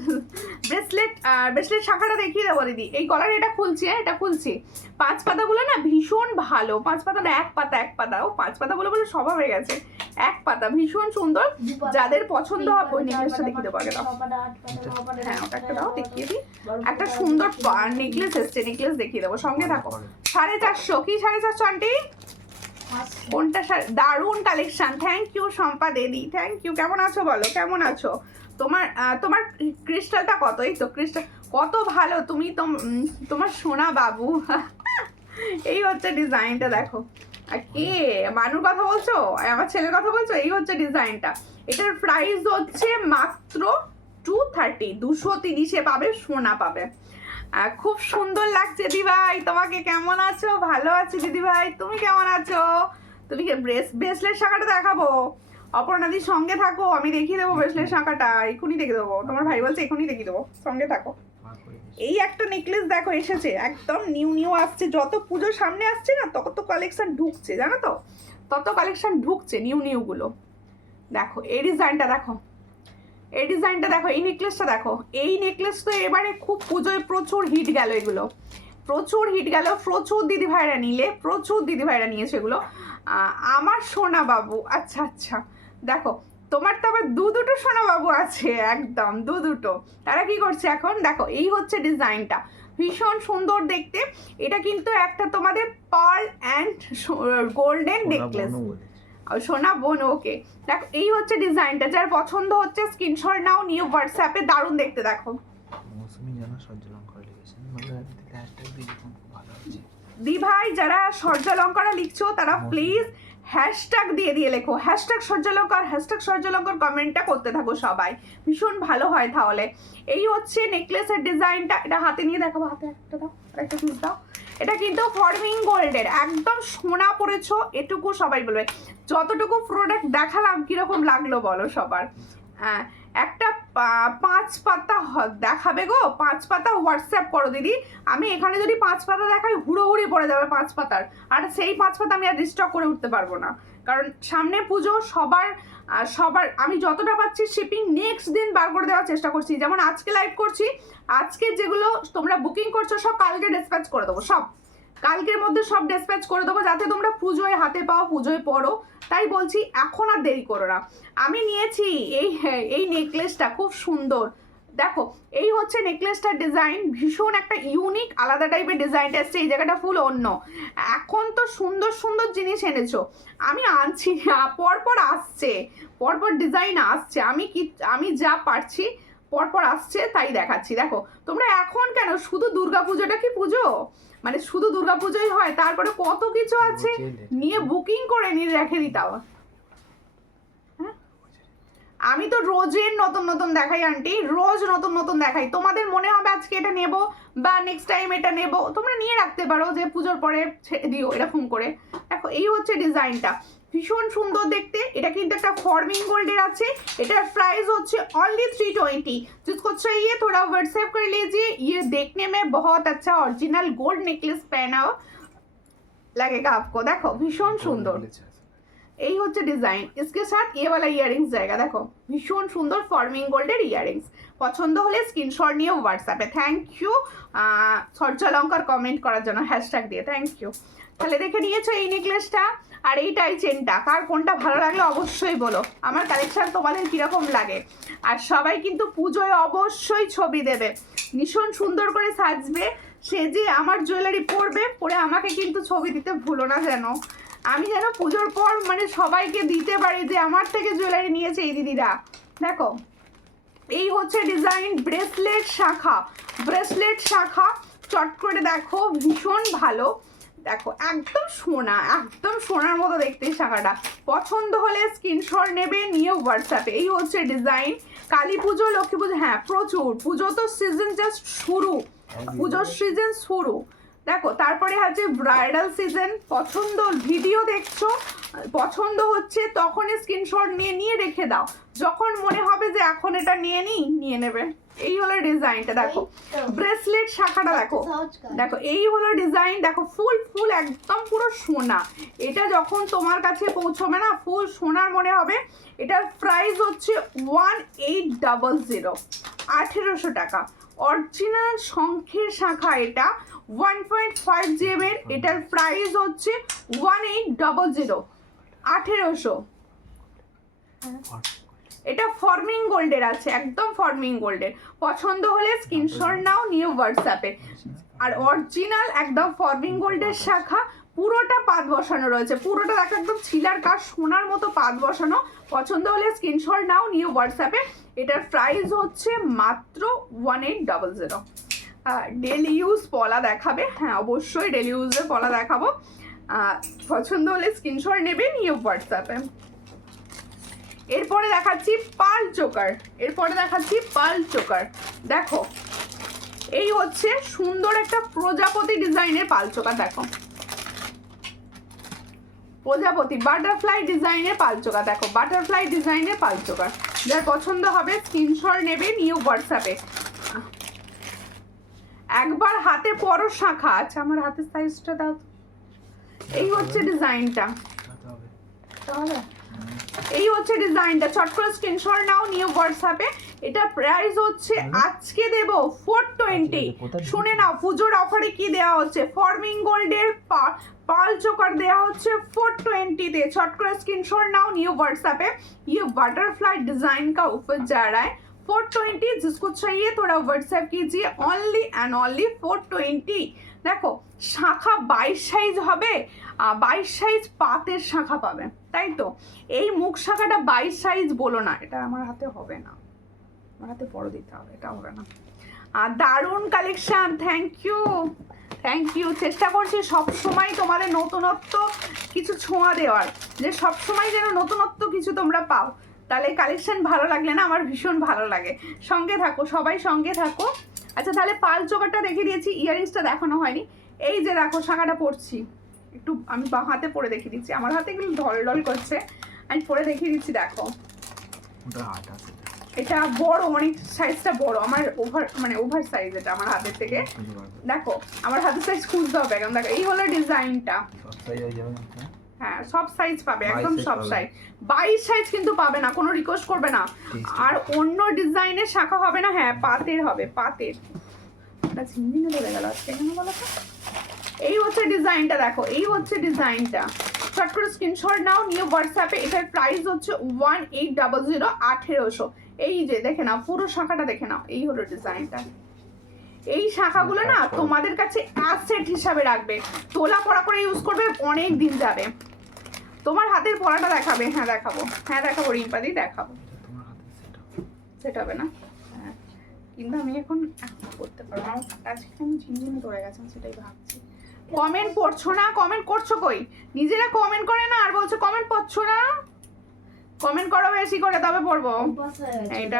ব্রেসলেট শাখাটা দেখিয়ে দেবো দিদি। এই গলার এটা খুলছি, এটা খুলছি। 5 পাতাগুলো না ভীষণ ভালো, 5 পাতা না, 1 পাতা। ও 5 পাতা বলে স্বভাব হয়ে গেছে, 1 পাতা, ভীষণ সুন্দর। যাদের পছন্দ হবে ওই নেকলেসটা দেখিয়ে দেবো আগে। হ্যাঁ ওটা একটা দাও, দেখিয়ে দিই। একটা সুন্দর নেকলেস এসছে, নেকলেস দেখিয়ে দেবো, সঙ্গে থাকো। 450। কি 450 আন্টি? কোনটা? দারুণ কালেকশন। থ্যাংক ইউ শম্পা দিদি, থ্যাংক ইউ। কেমন আছো বলো, কেমন আছো? তোমার ক্রিস্টালটা কত? এই তো ক্রিস্টাল কত ভালো, তুমি তো তোমার সোনা বাবু। এই হচ্ছে ডিজাইনটা, দেখো। আর কে মানুর কথা বলছো? আমার ছেলের কথা বলছো? এই হচ্ছে ডিজাইনটা। এটার প্রাইস হচ্ছে মাত্র 230, 230-এ পাবে, সোনা পাবে। খুব সুন্দর লাগছে দিদি ভাই, তোমাকে কেমন আছো? ভালো আছি দিদি ভাই, তুমি কেমন আছো? তুমি ব্রেসলেট শাখাটা দেখাবো, অপর্ণাদির সঙ্গে থাকো, আমি দেখিয়ে দেবো ব্রেসলেট শাখাটা, এখনই দেখে দেবো। তোমার ভাই বলছে এখনই দেখিয়ে দেবো, সঙ্গে থাকো। এই একটা নেকলেস দেখো এসেছে, একদম নিউ আসছে। যত পুজো সামনে আসছে না তত কালেকশন ঢুকছে, জানো তো, তত কালেকশন ঢুকছে নিউ গুলো। দেখো এই ডিজাইনটা দেখো, এই ডিজাইনটা দেখো, এই নেকলেসটা দেখো। এই নেকলেস তো এবারে খুব পুজোয় প্রচুর হিট গেল, এগুলো প্রচুর হিট গেল, প্রচুর দিদিভাইরা নিলে, প্রচুর দিদিভাইরা নিয়েছে এগুলো। আমার সোনা বাবু, আচ্ছা দেখো তোমার তো আবার দুটো সোনা বাবু আছে, একদম দুটো। তারা কি করছে এখন? দেখো এই হচ্ছে ডিজাইনটা, ভীষণ সুন্দর দেখতে। এটা কিন্তু একটা তোমাদের পার্ল অ্যান্ড গোল্ডেন নেকলেস, সোনা বোন। ওকে দেখো এই হচ্ছে ডিজাইনটা, যার পছন্দ হচ্ছে স্ক্রিনশট নাও, নিউ হোয়াটসঅ্যাপে। দারুণ দেখতে দেখো। দি ভাই যারা সূর্যালঙ্কারা লিখছো তারা প্লিজ হ্যাশট্যাগ দিয়ে লেখো, হ্যাশট্যাগ সূর্যালঙ্কার কমেন্টটা করতে থাকো সবাই, ভীষণ ভালো হয় তাহলে। এই হচ্ছে নেকলেসের ডিজাইনটা, এটা হাতে নিয়ে দেখাবো, হাতে একটা দাও, একটা পিস দাও। এটা কিন্তু ফরমিং গোল্ডের, একদম সোনা পড়েছো এটুকু সবাই বলবে। যতটুকু প্রোডাক্ট দেখালাম কিরকম লাগলো বলো সবার? হ্যাঁ একটা 5 পাতা দেখাবে গো, 5 পাতা হোয়াটসঅ্যাপ করো দিদি। আমি এখানে যদি 5 পাতা দেখাই হুড়োহুড়ি পড়ে যাবে 5 পাতার, আর সেই 5 পাতা আমি আর রিস্টক করে উঠতে পারবো না, কারণ সামনে পুজো। সবার আমি যতটা পাচ্ছি শিপিং নেক্সট দিন বার করে দেওয়ার চেষ্টা করছি। যেমন আজকে লাইভ করছি, আজকে যেগুলো তোমরা বুকিং করছো সব কালকে ডিসপ্যাচ করে দেবো, সব কালকের মধ্যে সব ডিসপ্যাচ করে দেবো, যাতে তোমরা পুজোয় হাতে পাও, পুজোয় পড়ো। তাই বলছি এখন আর দেরি করো না। আমি নিয়েছি এই নেকলেসটা, খুব সুন্দর। দেখো এই হচ্ছে নেকলেসটার ডিজাইন, ভীষণ একটা ইউনিক আলাদা টাইপের ডিজাইনটা এসছে। এই জায়গাটা ফুল অন্য। এখন তো সুন্দর সুন্দর জিনিস এনেছো, আমি আনছি না, পরপর আসছে, পরপর ডিজাইন আসছে। আমি যা পারছি পরপর আসছে তাই দেখাচ্ছি। দেখো তোমরা এখন কেন শুধু দুর্গাপুজোটা কি পুজো, মানে শুধু দুর্গাপুজোই হয়? তারপরে কত কিছু আছে, নিয়ে বুকিং করে নিয়ে রেখে দিতাম। আমি তো রোজের নতুন দেখাই আন্টি, রোজ নতুন দেখাই। তোমাদের মনে হবে আজকে এটা নেব বা নেক্সট টাইম এটা নেব, তোমরা নিয়ে রাখতে পারো যে পুজোর পরে ছেড়ে দিও, এরকম করে। দেখো এই হচ্ছে ডিজাইনটা, ভীষণ সুন্দর দেখতে। এটা কিন্তু একটা ফর্মিং গোল্ডের আছে, এটার প্রাইস হচ্ছে অনলি 320। जिसको चाहिए थोड़ा व्हाट्सएप कर लीजिए। ये देखने में बहुत अच्छा ओरिजिनल गोल्ड नेकलेस पहना लगेगा आपको। देखो ভীষণ সুন্দর, এই হচ্ছে ডিজাইন, इसके साथ ये वाला ইয়ারিংস জায়গা দেখো, ভীষণ সুন্দর ফর্মিং গোল্ডের ইয়ারিংস। পছন্দ হলে স্ক্রিনশট নিয়ে হোয়াটসঅ্যাপে। থ্যাংক ইউ সূর্যালঙ্কার কমেন্ট করার জন্য হ্যাশট্যাগ দিয়ে, থ্যাংক ইউ। তাহলে দেখে নিয়েছো এই নেকলেসটা আর এইটাই চেনটা, কার কোনটা ভালো লাগলো অবশ্যই বলো। আমার কালেকশন তোমাদের কীরকম লাগে, আর সবাই কিন্তু পুজোয় অবশ্যই ছবি দেবে, ভীষণ সুন্দর করে সাজবে, সে যে আমার জুয়েলারি পরবে, পরে আমাকে কিন্তু ছবি দিতে ভুলো না যেন, আমি যেন পুজোর পর মানে সবাইকে দিতে পারি যে আমার থেকে জুয়েলারি নিয়েছে এই দিদিরা। দেখো এই হচ্ছে ডিজাইন, ব্রেসলেট শাখা, ব্রেসলেট শাখা চট করে দেখো, ভীষণ ভালো, দেখো একদম সোনা, একদম সোনার মতো দেখতে এই শাখাটা। পছন্দ হলে স্ক্রিনশট নেবে, নিয়ে হোয়াটসঅ্যাপে। এই হচ্ছে ডিজাইন, কালী পুজো, লক্ষ্মী পুজো, হ্যাঁ প্রচুর, পুজো তো সিজন জাস্ট শুরু, পুজোর সিজন শুরু। দেখো তারপরে আছে ব্রাইডাল সিজন, পছন্দ ভিডিও দেখছো, পছন্দ হচ্ছে তখনই স্ক্রিনশট নিয়ে নিয়ে রেখে দাও, যখন মনে হবে যে এখন এটা নিয়ে নেবে। এই হলো ডিজাইনটা, দেখো ব্রেসলেট শাখাটা দেখো, দেখো এই হলো ডিজাইন, দেখো ফুল ফুল একদম পুরো সোনা, এটা যখন তোমার কাছে পৌঁছবে না ফুল সোনার মনে হবে। এটার প্রাইস হচ্ছে 1800, 1800 টাকা। অরিজিনাল শঙ্খের শাখা এটা, 1.5 gm এর, এটার প্রাইস হচ্ছে 1800, 1800। এটা ফর্মিং গোল্ডের আছে, একদম ফর্মিং গোল্ডের। পছন্দ হলে স্ক্রিনশট নাও, নিয়ে হোয়াটসঅ্যাপে। আর অরিজিনাল একদম ফর্মিং গোল্ডের শাখা, পুরোটা পাত বসানো রয়েছে, পুরোটা দেখো একদম ছিলার কাজ, সোনার মতো পাত বসানো। পছন্দ হলে স্ক্রিনশট নাও, নিয়ে হোয়াটসঅ্যাপে। এটার প্রাইস হচ্ছে মাত্র 1800। ডেলি ইউজ পলা দেখাবে, হ্যাঁ অবশ্যই ডেলি ইউজের পলা দেখাবো, পছন্দ হলে স্ক্রিনশট নেবে, নিয়ে হোয়াটসঅ্যাপে। এরপরে দেখাচ্ছি পার্ল চোকার, এরপরে দেখাচ্ছি পার্ল চোকার। দেখো এই হচ্ছে সুন্দর একটা প্রজাপতি ডিজাইনের পার্ল চোকার, দেখো প্রজাপতি বাটারফ্লাই ডিজাইনের পার্ল চোকার, দেখো বাটারফ্লাই ডিজাইনের পার্ল চোকার। যার পছন্দ হবে স্ক্রিনশট নেবে, নিয়ে হোয়াটসঅ্যাপে। একবার হাতে পরো শাখা, আচ্ছা আমার হাতের সাইজটা দাও। এই হচ্ছে ডিজাইনটা, এই হচ্ছে ডিজাইনটা, চট করে স্ক্রিনশট নাও, নিয়ে হোয়াটসঅ্যাপে। এটা প্রাইস হচ্ছে আজকে দেব 420। শুনে নাও পুজোর অফারে কি দেওয়া হচ্ছে, ফর্মিং গোল্ডের पाल चोकर दिया होच्छे 420 दे। चट कर स्क्रीनशॉट नाउ, न्यू व्हाट्सएप है। ये बटरफ्लाई डिजाइन का ऑफर जा रहा है 420, जिसको चाहिए थोड़ा व्हाट्सएप कीजिए, ओनली एंड ओनली 420। देखो शाखा 22 সাইজ হবে, 22 সাইজ পাতের শাখা পাবে, তাই তো। এই মুখ শাখাটা 22 সাইজ বলো না, এটা আমার হাতে হবে না, আমার হাতে বড় দিতে হবে, এটা হবে না। দারুণ collection, thank you thank you. চেষ্টা করছি সবসময় তোমাদের নতুনত্ব কিছু ছোঁয়া দেওয়ার, যে সবসময় যেন নতুনত্ব কিছু তোমরা পাও। তাহলে কালেকশন ভালো লাগলে না আমার ভীষণ ভালো লাগে। সঙ্গে থাকো, সবাই সঙ্গে থাকো। আচ্ছা তাহলে পাল চোকারটা দেখিয়ে দিয়েছি, ইয়ারিংসটা দেখানো হয়নি। এই যে দেখো শাখাটা পরছি, একটু আমি বাঁ হাতে পরে দেখিয়ে দিচ্ছি, আমার হাতে এগুলো ঢলঢল করছে, আমি পরে দেখিয়ে দিচ্ছি। দেখো এটা বড়, অনেক সাইজটা বড়, আমার ওভার সাইজ এটা আমার হাতের থেকে। দেখো আমার হাতের সাইজ খুঁজতে হবে এখন। দেখো এই হলো ডিজাইনটা, হ্যাঁ সব সাইজ পাবে, একদম সব সাইজ। 22 সাইজ কিন্তু পাবে না, কোনো রিকোয়েস্ট করবে না। আর অন্য ডিজাইনের শাখা হবে না, হ্যাঁ পাতের হবে, পাতের। ঝিনঝিনে ধরে গেল আজকে, কেন বলো তো। এই হচ্ছে ডিজাইনটা, দেখো এই হচ্ছে ডিজাইনটা। চট করে স্ক্রিনশট নাও, নিউ হোয়াটসঅ্যাপে। এটার প্রাইস হচ্ছে 1800, 1800। এই যে দেখে নাও পুরো শাখাটা দেখে নাও, এই হলো ডিজাইনটা। এই শাখাগুলো না তোমাদের কাছে অ্যাসেট হিসাবে রাখবে, তোলা পড়া করে ইউজ করবে, অনেক দিন যাবে। তোমার হাতের পড়াটা দেখাবে, হ্যাঁ দেখাবো, হ্যাঁ দেখাবো রিম্পাদি, দেখাবো। সেট হবে না, হ্যাঁ কিন্তু আমি এখন করতে পারবো না, আজকে আমি ঝিনঝিনি ধরে গেছে, সেটাই ভাবছি। কমেন্ট পড়ছো না, কমেন্ট করছো কই? নিজেরা কমেন্ট করে না আর বলছো কমেন্ট পড়ছো না। কমেন্ট করো বেশি করে, তবে পড়বো। এইটা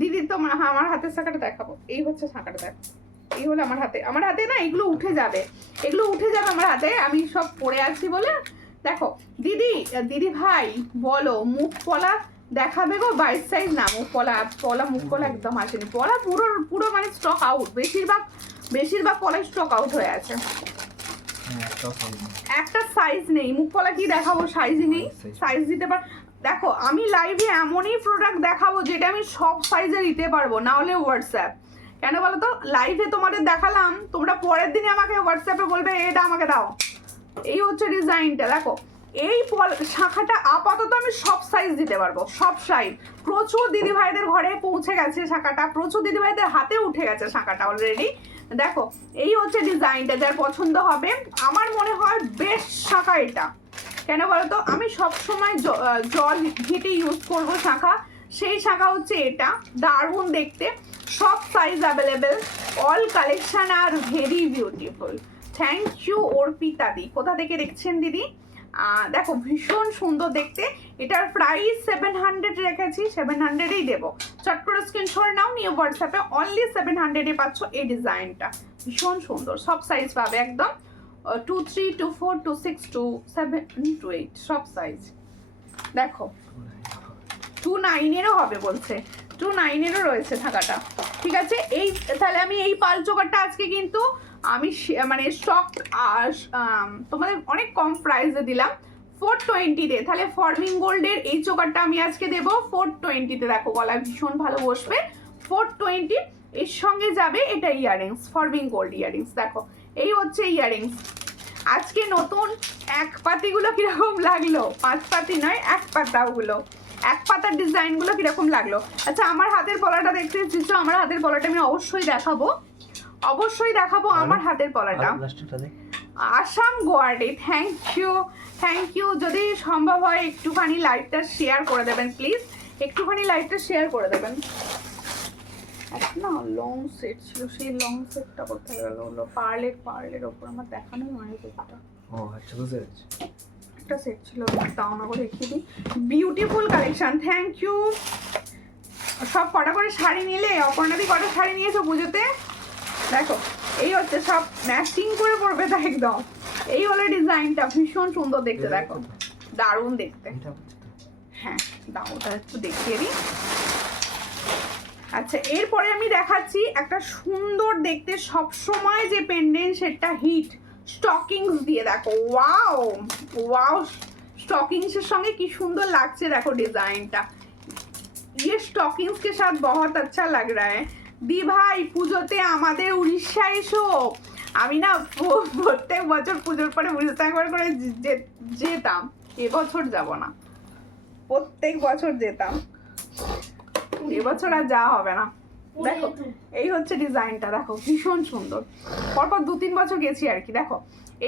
দিদি তোমার আমার হাতের শাখাটা দেখাবো। এই হচ্ছে শাখাটা, দেখো এই হলো আমার হাতে। আমার হাতে না এগুলো উঠে যাবে, এগুলো উঠে যাবে আমার হাতে, আমি সব পরে আছি বলে। দেখো দিদি, দিদি ভাই বলো মুখ পলা দেখাবে গো 22 সাইজ না। মুখ পলা মুখ পলা একদম আসেনি, পলা পুরো মানে স্টক আউট, বেশিরভাগ পলা স্টক আউট হয়ে আছে। একটা সাইজ নেই, মুখ পলা কি দেখাবো, সাইজই নেই, সাইজ দিতে পার। দেখো আমি লাইভে এমনই প্রোডাক্ট দেখাবো যেটা আমি সব সাইজে দিতে পারবো, না হলে হোয়াটসঅ্যাপ। কেন বলো তো, লাইভে তোমাদের দেখালাম, তোমরা পরের দিনে আমাকে হোয়াটসঅ্যাপে বলবে এটা আমাকে দাও। এই হচ্ছে ডিজাইনটা, দেখো এই শাখাটা আপাতত আমি সব সাইজ দিতে পারবো, সব সাইজ। প্রচুর দিদিভাইদের ঘরে পৌঁছে গেছে শাখাটা, প্রচুর দিদিভাইদের হাতে উঠে গেছে শাখাটা অলরেডি। দেখো এই হচ্ছে ডিজাইনটা, যার পছন্দ হবে। আমার মনে হয় বেস্ট শাখা এটা। কেন বলতো, আমি সবসময় জল ঘেটে ইউজ করব শাখা, সেই শাখা হচ্ছে এটা। দারুণ দেখতে, সব সাইজ অ্যাভেলেবেল, অল কালেকশন আর very beautiful. Thank you Arpita দি। কোথা থেকে দেখছেন দিদি? দেখো ভীষণ সুন্দর দেখতে। এটার প্রাইস 700 রেখেছি, 700-এই দেবো। চট করে স্ক্রিনশট নাও, নিয়ে হোয়াটসঅ্যাপে অনলি 700-এ পাচ্ছ এই ডিজাইনটা। ভীষণ সুন্দর, সব সাইজ পাবে একদম, 2, 3, 2, 4, 2, 6, 2, 7, 2, 8 সব সাইজ। দেখো 2.9-এরও হবে বলছে, 2.9-এরও রয়েছে থাকাটা। ঠিক আছে, এই তাহলে আমি এই পাল চোকারটা আজকে কিন্তু আমি মানে স্টক তোমাদের অনেক কম প্রাইসে দিলাম 420-তে। তাহলে ফর্মিং গোল্ডের এই চোকারটা আমি আজকে দেবো 420-তে। দেখো গলায় ভীষণ ভালো বসবে, 420। এর সঙ্গে যাবে এটা ইয়াররিংস, ফর্মিং গোল্ড ইয়াররিংস। দেখো এই হচ্ছে ইয়াররিংস। আজকে নতুন এক পাতিগুলো কিরকম লাগলো, 5 পাতি নয়, এক পাতাগুলো, এক পাতার ডিজাইনগুলো কিরকম লাগলো। আচ্ছা আমার হাতের পলাটা দেখতে এসেছো, আমার হাতের পলাটা আমি অবশ্যই দেখাবো, অবশ্যই দেখাবো আমার হাতের পলাটা। আসাম গোয়ার্ডে, থ্যাংক ইউ, থ্যাংক ইউ। যদি সম্ভব হয় একটুখানি লাইভটা শেয়ার করে দেবেন প্লিজ, একটুখানি লাইভটা শেয়ার করে দেবেন। একটা না লং সেট ছিল, সেই লং সেটটা কোথায় গেল? পার্লের ওপর আমার দেখানোই হয় সেটটা। ও আচ্ছা, বুঝতে পেরেছি। একটা সেট ছিল, দাও না করে দেখিয়ে দিই। Beautiful collection, thank you. সব কটা করে শাড়ি নিলে, অপর্ণাদি কটা শাড়ি নিয়েছো পুজোতে? দেখো এই হচ্ছে সব ম্যাচিং করে পরবে তো একদম। এই হলো ডিজাইনটা, ভীষণ সুন্দর দেখতে, দেখো দারুণ দেখতে। হ্যাঁ দাও, ওটা একটু দেখিয়ে দিই। আচ্ছা এরপরে আমি দেখাচ্ছি একটা সুন্দর দেখতে সব সময় যে পেন্ডেন্ট, সেটা হিট স্টকিংস দিয়ে। দেখো ওয়াও ওয়াও, স্টকিংসের সঙ্গে কি সুন্দর লাগছে, দেখো ডিজাইনটা। ये स्टॉकिंग्स के साथ बहुत अच्छा लग रहा है। দি ভাই পুজোতে আমাদের উড়িষ্যা এসো। আমি না প্রত্যেক বছর পুজোর পরে উড়িষ্যা একবার করে যেতাম, এবছর যাব না, প্রত্যেক বছর যেতাম, এবছর আর যাওয়া হবে না। দেখো এই হচ্ছে ডিজাইনটা, দেখো ভীষণ সুন্দর, পরপর 2-3 বছর গেছি আর কি। দেখো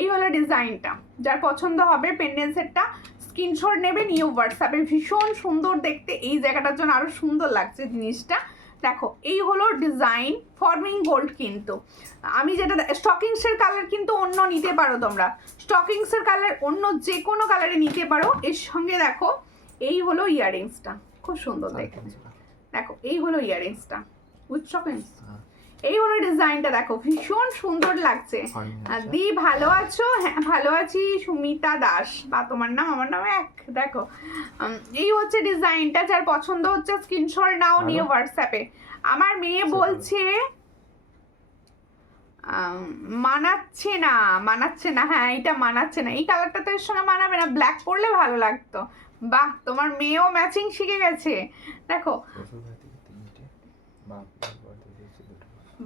এই হলো ডিজাইনটা, যার পছন্দ হবে পেন্ডেন্ট সেটটা স্ক্রিনশট নেবে, নিয়ে হোয়াটসঅ্যাপে। ভীষণ সুন্দর দেখতে, এই জায়গাটার জন্য আরো সুন্দর লাগছে জিনিসটা। দেখো এই হলো ডিজাইন, ফর্মিং গোল্ড। কিন্তু আমি যেটা স্টকিংসের কালার কিন্তু অন্য নিতে পারো তোমরা, স্টকিংসের কালার অন্য যে কোনো কালারে নিতে পারো। এর সঙ্গে দেখো এই হলো ইয়াররিংসটা, খুব সুন্দর দেখতে। দেখো এই হলো ইয়াররিংসটা উইথ স্টকিংস। এই হলো ডিজাইনটা, দেখো ভীষণ সুন্দর লাগছে। দি ভালো আছো? হ্যাঁ ভালো আছি সুমিতা দাস, বা তোমার নাম আমার নাম এক। দেখো এই হচ্ছে ডিজাইনটা, যার পছন্দ হচ্ছে স্ক্রিনশট নাও, নিয়ে হোয়াটসঅ্যাপে। আমার মেয়ে বলছে মানাচ্ছে না, মানাচ্ছে না। হ্যাঁ এটা মানাচ্ছে না, এই কালারটা তো এর সঙ্গে মানাবে না, ব্ল্যাক পরলে ভালো লাগতো। বাহ তোমার মেয়েও ম্যাচিং শিখে গেছে। দেখো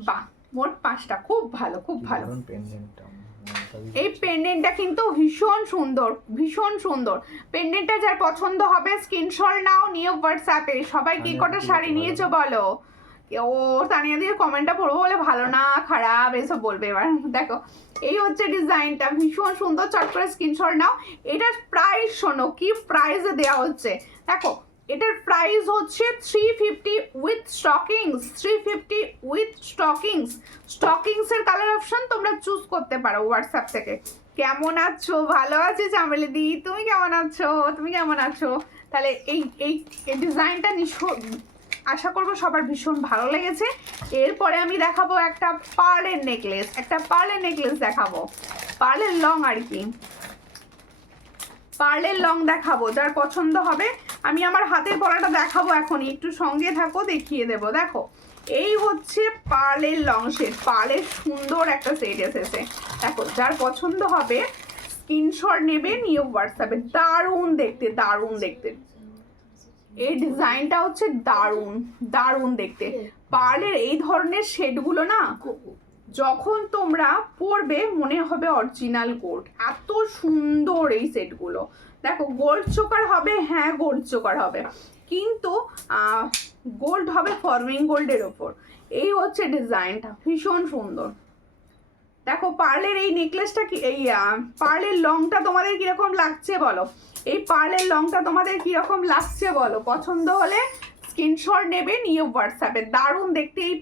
বাহ, মোট 5টা, খুব ভালো খুব ভালো। এই পেন্ডেন্টটা কিন্তু ভীষণ সুন্দর, ভীষণ সুন্দর পেন্ডেন্টটা। যার পছন্দ হবে স্ক্রিনশট নাও, নিয়ে হোয়াটসঅ্যাপে। সবাই কি কটা শাড়ি নিয়েছো বলো? ও তানিয়া দিয়ে কমেন্টটা পড়বো বলে ভালো না খারাপ এসব বলবে এবার। দেখো এই হচ্ছে ডিজাইনটা, ভীষণ সুন্দর, চট করে স্ক্রিনশট নাও। এটার প্রাইস শোনো কি প্রাইসে দেওয়া হচ্ছে। দেখো এটার প্রাইস হচ্ছে 350 উইথ স্টকিংস, 350 উইথ স্টকিংস। স্টকিংসের কালার অপশন তোমরা চুজ করতে পারো হোয়াটসঅ্যাপ থেকে। কেমন আছো? ভালো আছি চামেলি দি, তুমি কেমন আছো? তুমি কেমন আছো? তাহলে এই এই ডিজাইনটা আশা করবো সবার ভীষণ ভালো লেগেছে। এরপরে আমি দেখাবো একটা পার্লের নেকলেস, একটা পার্লের নেকলেস দেখাবো, পার্লের লং আর কি, পার্লের লং দেখাবো। যার পছন্দ হবে, আমি আমার হাতের পলাটা দেখাবো এখনই, একটু সঙ্গে থাকো দেখিয়ে দেবো। দেখো এই হচ্ছে পার্লের লং সেট, পার্লের সুন্দর একটা সেট এসেছে। দেখো যার পছন্দ হবে স্ক্রিনশট নেবে, নিয়ে হোয়াটসঅ্যাপে। দারুণ দেখতে, দারুণ দেখতে, এই ডিজাইনটা হচ্ছে দারুণ দারুণ দেখতে। পার্লের এই ধরনের শেডগুলো না যখন তোমরা পরবে মনে হবে অরিজিনাল গোল্ড, এত সুন্দর এই সেটগুলো। দেখো গোল্ড চোকার হবে, হ্যাঁ গোল্ড চোকার হবে, কিন্তু গোল্ড হবে ফর্মিং গোল্ডের ওপর। এই হচ্ছে ডিজাইনটা, ভীষণ সুন্দর। দেখো পার্লের এই নেকলেসটা কি, এই পার্লের লংটা তোমাদের কিরকম লাগছে বলো, এই পার্লের লংটা তোমাদের কিরকম লাগছে বলো। পছন্দ হলে স্ক্রিনশট নেবে, নিয়ে হোয়াটসঅ্যাপে। দারুণ দেখতে। এই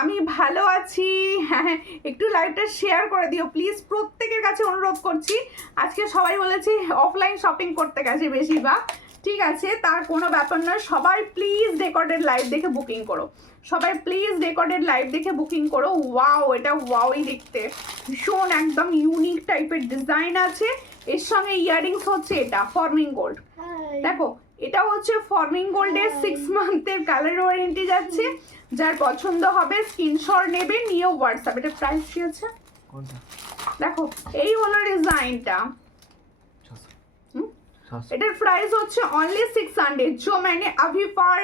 আমি ভালো আছি, হ্যাঁ একটু লাইভটা শেয়ার করে দিও প্লিজ, প্রত্যেকের কাছে অনুরোধ করছি। আজকে সবাই বলেছি অফলাইন শপিং করতে গেছে বেশিরভাগ, ঠিক আছে তার কোনো ব্যাপার নয়। সবাই প্লিজ রেকর্ডেড লাইভ দেখে বুকিং করো, সবাই প্লিজ রেকর্ডেড লাইভ দেখে বুকিং করো। ওয়াও, এটা ওয়াওই দেখতে, ভীষণ একদম ইউনিক টাইপের ডিজাইন আছে। এর সঙ্গে ইয়াররিংস হচ্ছে এটা ফর্মিং গোল্ড। দেখো এটা হচ্ছে ফর্মিং গোল্ডের 6 মান্থের কালার ওয়ারেন্টি যাচ্ছে। যার পছন্দ হবে স্ক্রিনশট নেবে, নিয়ে হোয়াটসঅ্যাপ। এটা প্রাইস কি আছে দেখো, এই হলো ডিজাইনটা, इधर प्राइस होच्छे ओनली 600। जो मैंने अभी पर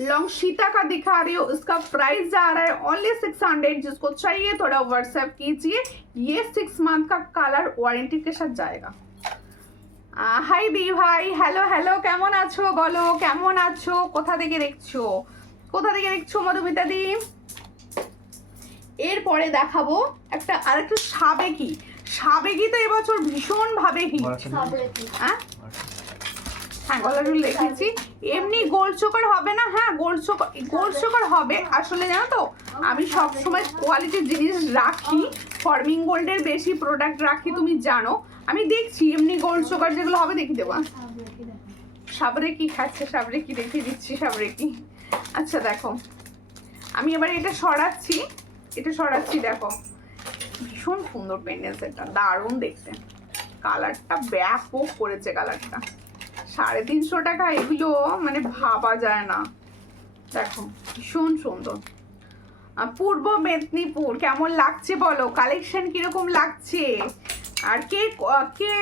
लॉन्ग शीता का दिखा रही हूँ उसका प्राइस जा रहा है ओनली 600। जिसको चाहिए थोड़ा व्हाट्सएप कीजिए, ये 6 मंथ का कलर वारंटी के साथ जाएगा। हाई दी भाई, हेलो हेलो, केमन आछो बोलो, केमन आछो, कोथा থেকে দেখছো, কোথা থেকে দেখছো মধুমিতা দি। এরপরে দেখাবো একটা আরেকটা সাবেকি। সাবেকি তো এবছর ভীষণ ভাবে হিট। হ্যাঁ হ্যাঁ গলার দুল রেখেছি, এমনি গোল্ড চোকার হবে না, হ্যাঁ গোল্ড চোকার হবে। আসলে জানো তো আমি সব সময় কোয়ালিটির জিনিস রাখি, ফর্মিং গোল্ডের বেশি প্রোডাক্ট রাখি, তুমি জানো। আমি দেখছি এমনি গোল্ড চোকার যেগুলো হবে দেখি দেবো। সাবরে কি খাচ্ছে, সাবরে কি দেখিয়ে দিচ্ছি, সাবরে কি। আচ্ছা দেখো আমি এবার এটা সরাচ্ছি, দেখো ভীষণ সুন্দর পেন্ডেন্ট সেটটা, দারুণ দেখতে। কালারটা ব্যাপক করেছে, কালারটা 350 টাকা, এগুলো মানে ভাবা যায় না। দেখো ভীষণ সুন্দর। পূর্ব মেদিনীপুর কেমন লাগছে বলো, কালেকশন কিরকম লাগছে, আর কে কে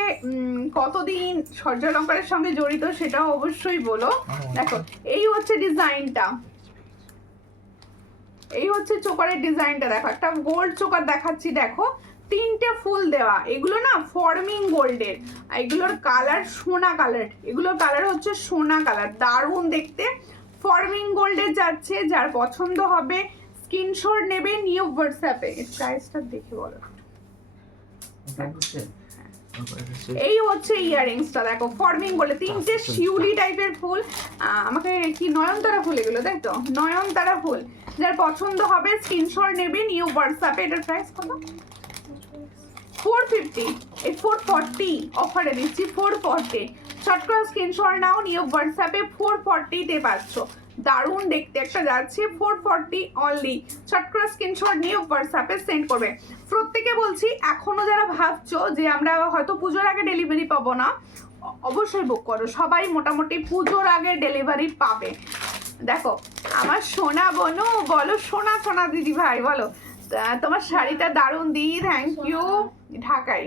কতদিন সূর্যালঙ্কারের সঙ্গে জড়িত সেটাও অবশ্যই বলো। দেখো এই হচ্ছে ডিজাইনটা, এই হচ্ছে চোকারের ডিজাইনটা। দেখো একটা গোল্ড চোকার দেখাচ্ছি, দেখো 3টে ফুল দেওয়া। এগুলো না ফর্মিং গোল্ডের, এগুলোর কালার সোনা কালার, এগুলোর কালার হচ্ছে সোনা কালার, দারুণ দেখতে। ফর্মিং গোল্ডের যাচ্ছে, যার পছন্দ হবে স্ক্রিনশট নেবে, নিউ হোয়াটসঅ্যাপে। এর প্রাইসটা দেখে বলো। এই হচ্ছে ইয়াররিংসটা, দেখো ফর্মিং গোল্ডে 3টে শিউলি টাইপের ফুল। আমাকে কি নয়নতারা ফুল এগুলো, তাই তো নয়নতারা ফুল। যার পছন্দ হবে স্ক্রিনশট নেবে, নিউ হোয়াটসঅ্যাপে। এটার প্রাইস কত? 450, এই 440 অফারে দিচ্ছি 440। শর্ট করে স্ক্রিনশট নাও, নিউ হোয়াটসঅ্যাপে 440 তে পাচ্ছ। দারুণ দেখতে একটা যাচ্ছে 440 অনলি। শর্ট করে স্ক্রিনশট নিয়ে হোয়াটসঅ্যাপে সেন্ড করবে। প্রত্যেকে বলছি এখনো যারা ভাবছো যে আমরা হয়তো পুজোর আগে ডেলিভারি পাবো না, অবশ্যই বুক করো, সবাই মোটামুটি পুজোর আগে ডেলিভারি পাবে। দেখো আমার সোনা বনু বলো, সোনা সোনা দিদি ভাই বলো, তোমার শাড়িটা দারুণ দি, থ্যাংক ইউ। ঢাকাই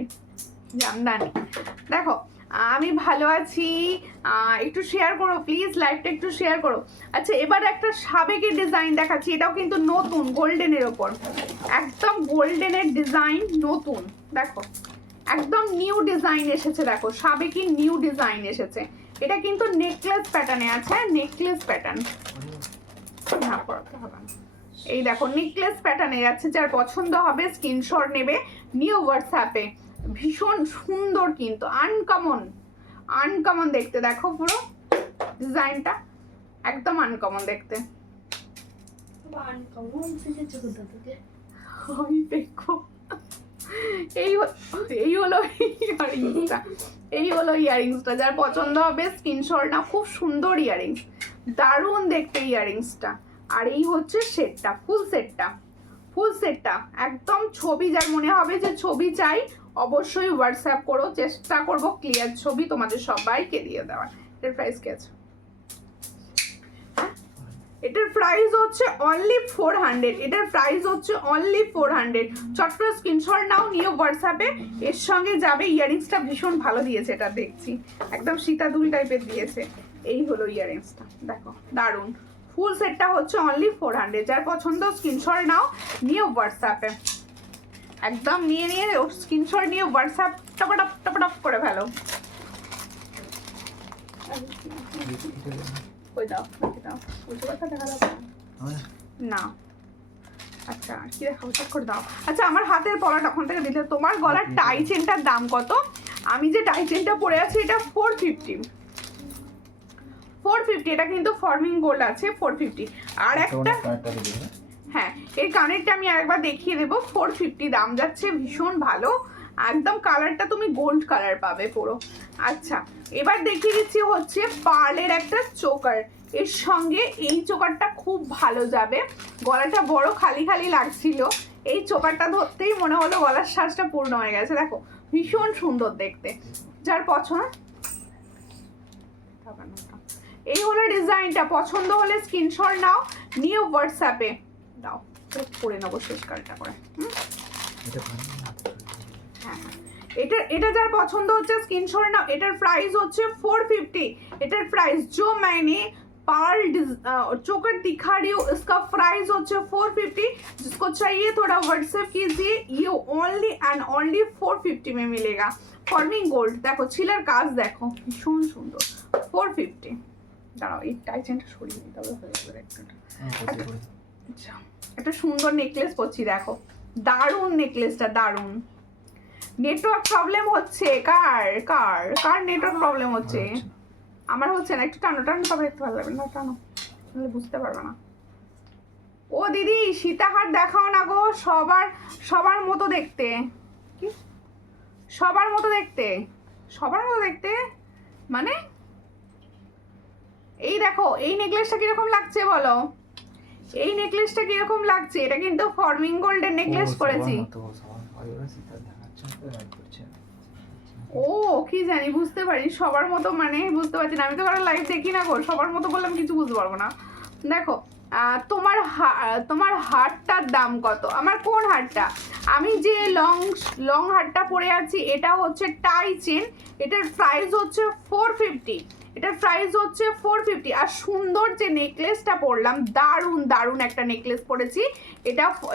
জামদানি। দেখো আমি ভালো আছি, একটু শেয়ার করো প্লিজ, লাইভটা একটু শেয়ার করো। আচ্ছা এবার একটা সাবেকি ডিজাইন দেখাচ্ছি, এটাও কিন্তু নতুন, গোল্ডেনের ওপর, একদম গোল্ডেনের ডিজাইন নতুন। দেখো একদম নিউ ডিজাইন এসেছে, দেখো সাবেকি নিউ ডিজাইন এসেছে। এটা কিন্তু নেকলেস প্যাটার্নে আছে, নেকলেস প্যাটার্ন। না পড়াতে হবে না, এই দেখো নেকলেস প্যাটার্নে যাচ্ছে। যার পছন্দ হবে স্ক্রিনশট নেবে, নিউ হোয়াটসঅ্যাপে। ভীষণ সুন্দর কিন্তু আনকমন দেখতে। দেখো পুরো ডিজাইনটা একদম আনকমন দেখতে। দেখো এই হলো ইয়ারিংসটা, এই হলো ইয়ারিংসটা। যার পছন্দ হবে স্ক্রিনশট নাও, খুব সুন্দর ইয়ারিংস, দারুণ দেখতে ইয়ারিংসটা। আর এই হচ্ছে সেটটা, ফুল সেটটা একদম ছবি, যার মনে হবে যে ছবি চাই অবশ্যই হোয়াটসঅ্যাপ করো, চেষ্টা করব ক্লিয়ার ছবি তোমাদের সবাইকে দিয়ে দেওয়ার। এর প্রাইস কি আছে? এটার প্রাইস হচ্ছে অনলি 400, এটার প্রাইস হচ্ছে অনলি 400। চট করে স্ক্রিনশট নাও, নিয়ে হোয়াটসঅ্যাপে। এর সঙ্গে যাবে ইয়ারিংসটা ভীষণ ভালো দিয়েছে, এটা দেখছি একদম সীতাদুল টাইপের দিয়েছে। এই হলো ইয়ারিংসটা, দেখো দারুণ। ফুল সেটটা হচ্ছে অনলি 400। যার পছন্দ স্ক্রিনশট নাও, নিয়ে হোয়াটসঅ্যাপে একদম নিয়ে স্ক্রিনশট নিয়ে হোয়াটসঅ্যাপ টপটপ টপটপ করে ফেলো। ওই দাও দাও, উল্টো কথা দেখা যাবে না। আচ্ছা কি দেখাবো, চেক করে দাও। আচ্ছা আমার হাতের পলাটা ওখান থেকে দিলে। তোমার গলার টাই চেনটার দাম কত? আমি যে টাই চেনটা পরে আছি এটা 450। এটা কিন্তু ফর্মিং গোল্ড আছে 450। আর একটা হ্যাঁ, এই কানেরটা আমি আরেকবার দেখিয়ে দেবো। 450 দাম যাচ্ছে, ভীষণ ভালো একদম। কালারটা তুমি গোল্ড কালার পাবে পুরো। আচ্ছা এবার দেখিয়ে দিচ্ছি হচ্ছে পার্লের একটা চোকার। এর সঙ্গে এই চোকারটা খুব ভালো যাবে। গলাটা বড় খালি খালি লাগছিল, এই চোকারটা ধরতেই মনে হলো গলার সাজটা পূর্ণ হয়ে গেছে। দেখো ভীষণ সুন্দর দেখতে, যার পছন্দ। এই হলো ডিজাইনটা, পছন্দ হলে স্ক্রিনশট নাও, নিয়ে হোয়াটসঅ্যাপে দাও। পরে নেবো শেষ কালটা করে। হ্যাঁ এটা যার পছন্দ হচ্ছে স্ক্রিনশট নাও। এটার প্রাইস হচ্ছে 450। এটার প্রাইস जो मैंने पार्ल चोकर दिखा रही हूँ इसका प्राइस होচ্ছে 450। जिसको चाहिए थोड़ा व्हाट्सएप कीजिए, ये ओनली एंड ओनली 450 में मिलेगा। फॉर्मिंग गोल्ड देखो, छिलार কাজ দেখো ভীষণ সুন্দর। 450। দাঁড়াও এই টাই চেনটা সরিয়ে দিতে হবে, হয়ে যাবে একটা। আচ্ছা একটা সুন্দর নেকলেস পরছি, দেখো দারুণ নেকলেসটা, দারুণ। নেটওয়ার্ক প্রবলেম হচ্ছে, কার কার কার নেটওয়ার্ক প্রবলেম হচ্ছে? আমার হচ্ছে না, একটু টানো টানো, তবে একটু ভালো লাগবে না, টানো তাহলে বুঝতে পারবে না। ও দিদি সীতাহার দেখাও না গো, সবার মতো দেখতে। কি সবার মতো দেখতে? সবার মতো দেখতে মানে এই দেখো, এই নেকলেসটা কিরকম লাগছে বলো? এই নেকলেসটা কিরকম লাগছে? এটা কিন্তু ফর্মিং গোল্ডের নেকলেস পরেছি। ও কি জানি, বুঝতে পারি সবার মতো মানে বুঝতে পারছি না। আমি তো কারো লাইভ দেখি না গো, সবার মতো বললাম কিছু বুঝতে পারবো না। দেখো তোমার হারটার দাম কত? আমার কোন হারটা? আমি যে লং হারটা পরে আছি এটা হচ্ছে টাই চেন। এটার প্রাইস হচ্ছে 450। এটার প্রাইস হচ্ছে 450। আর সুন্দর যে নেকলেসটা পরলাম, দারুণ দারুণ একটা নেকলেস পরেছি।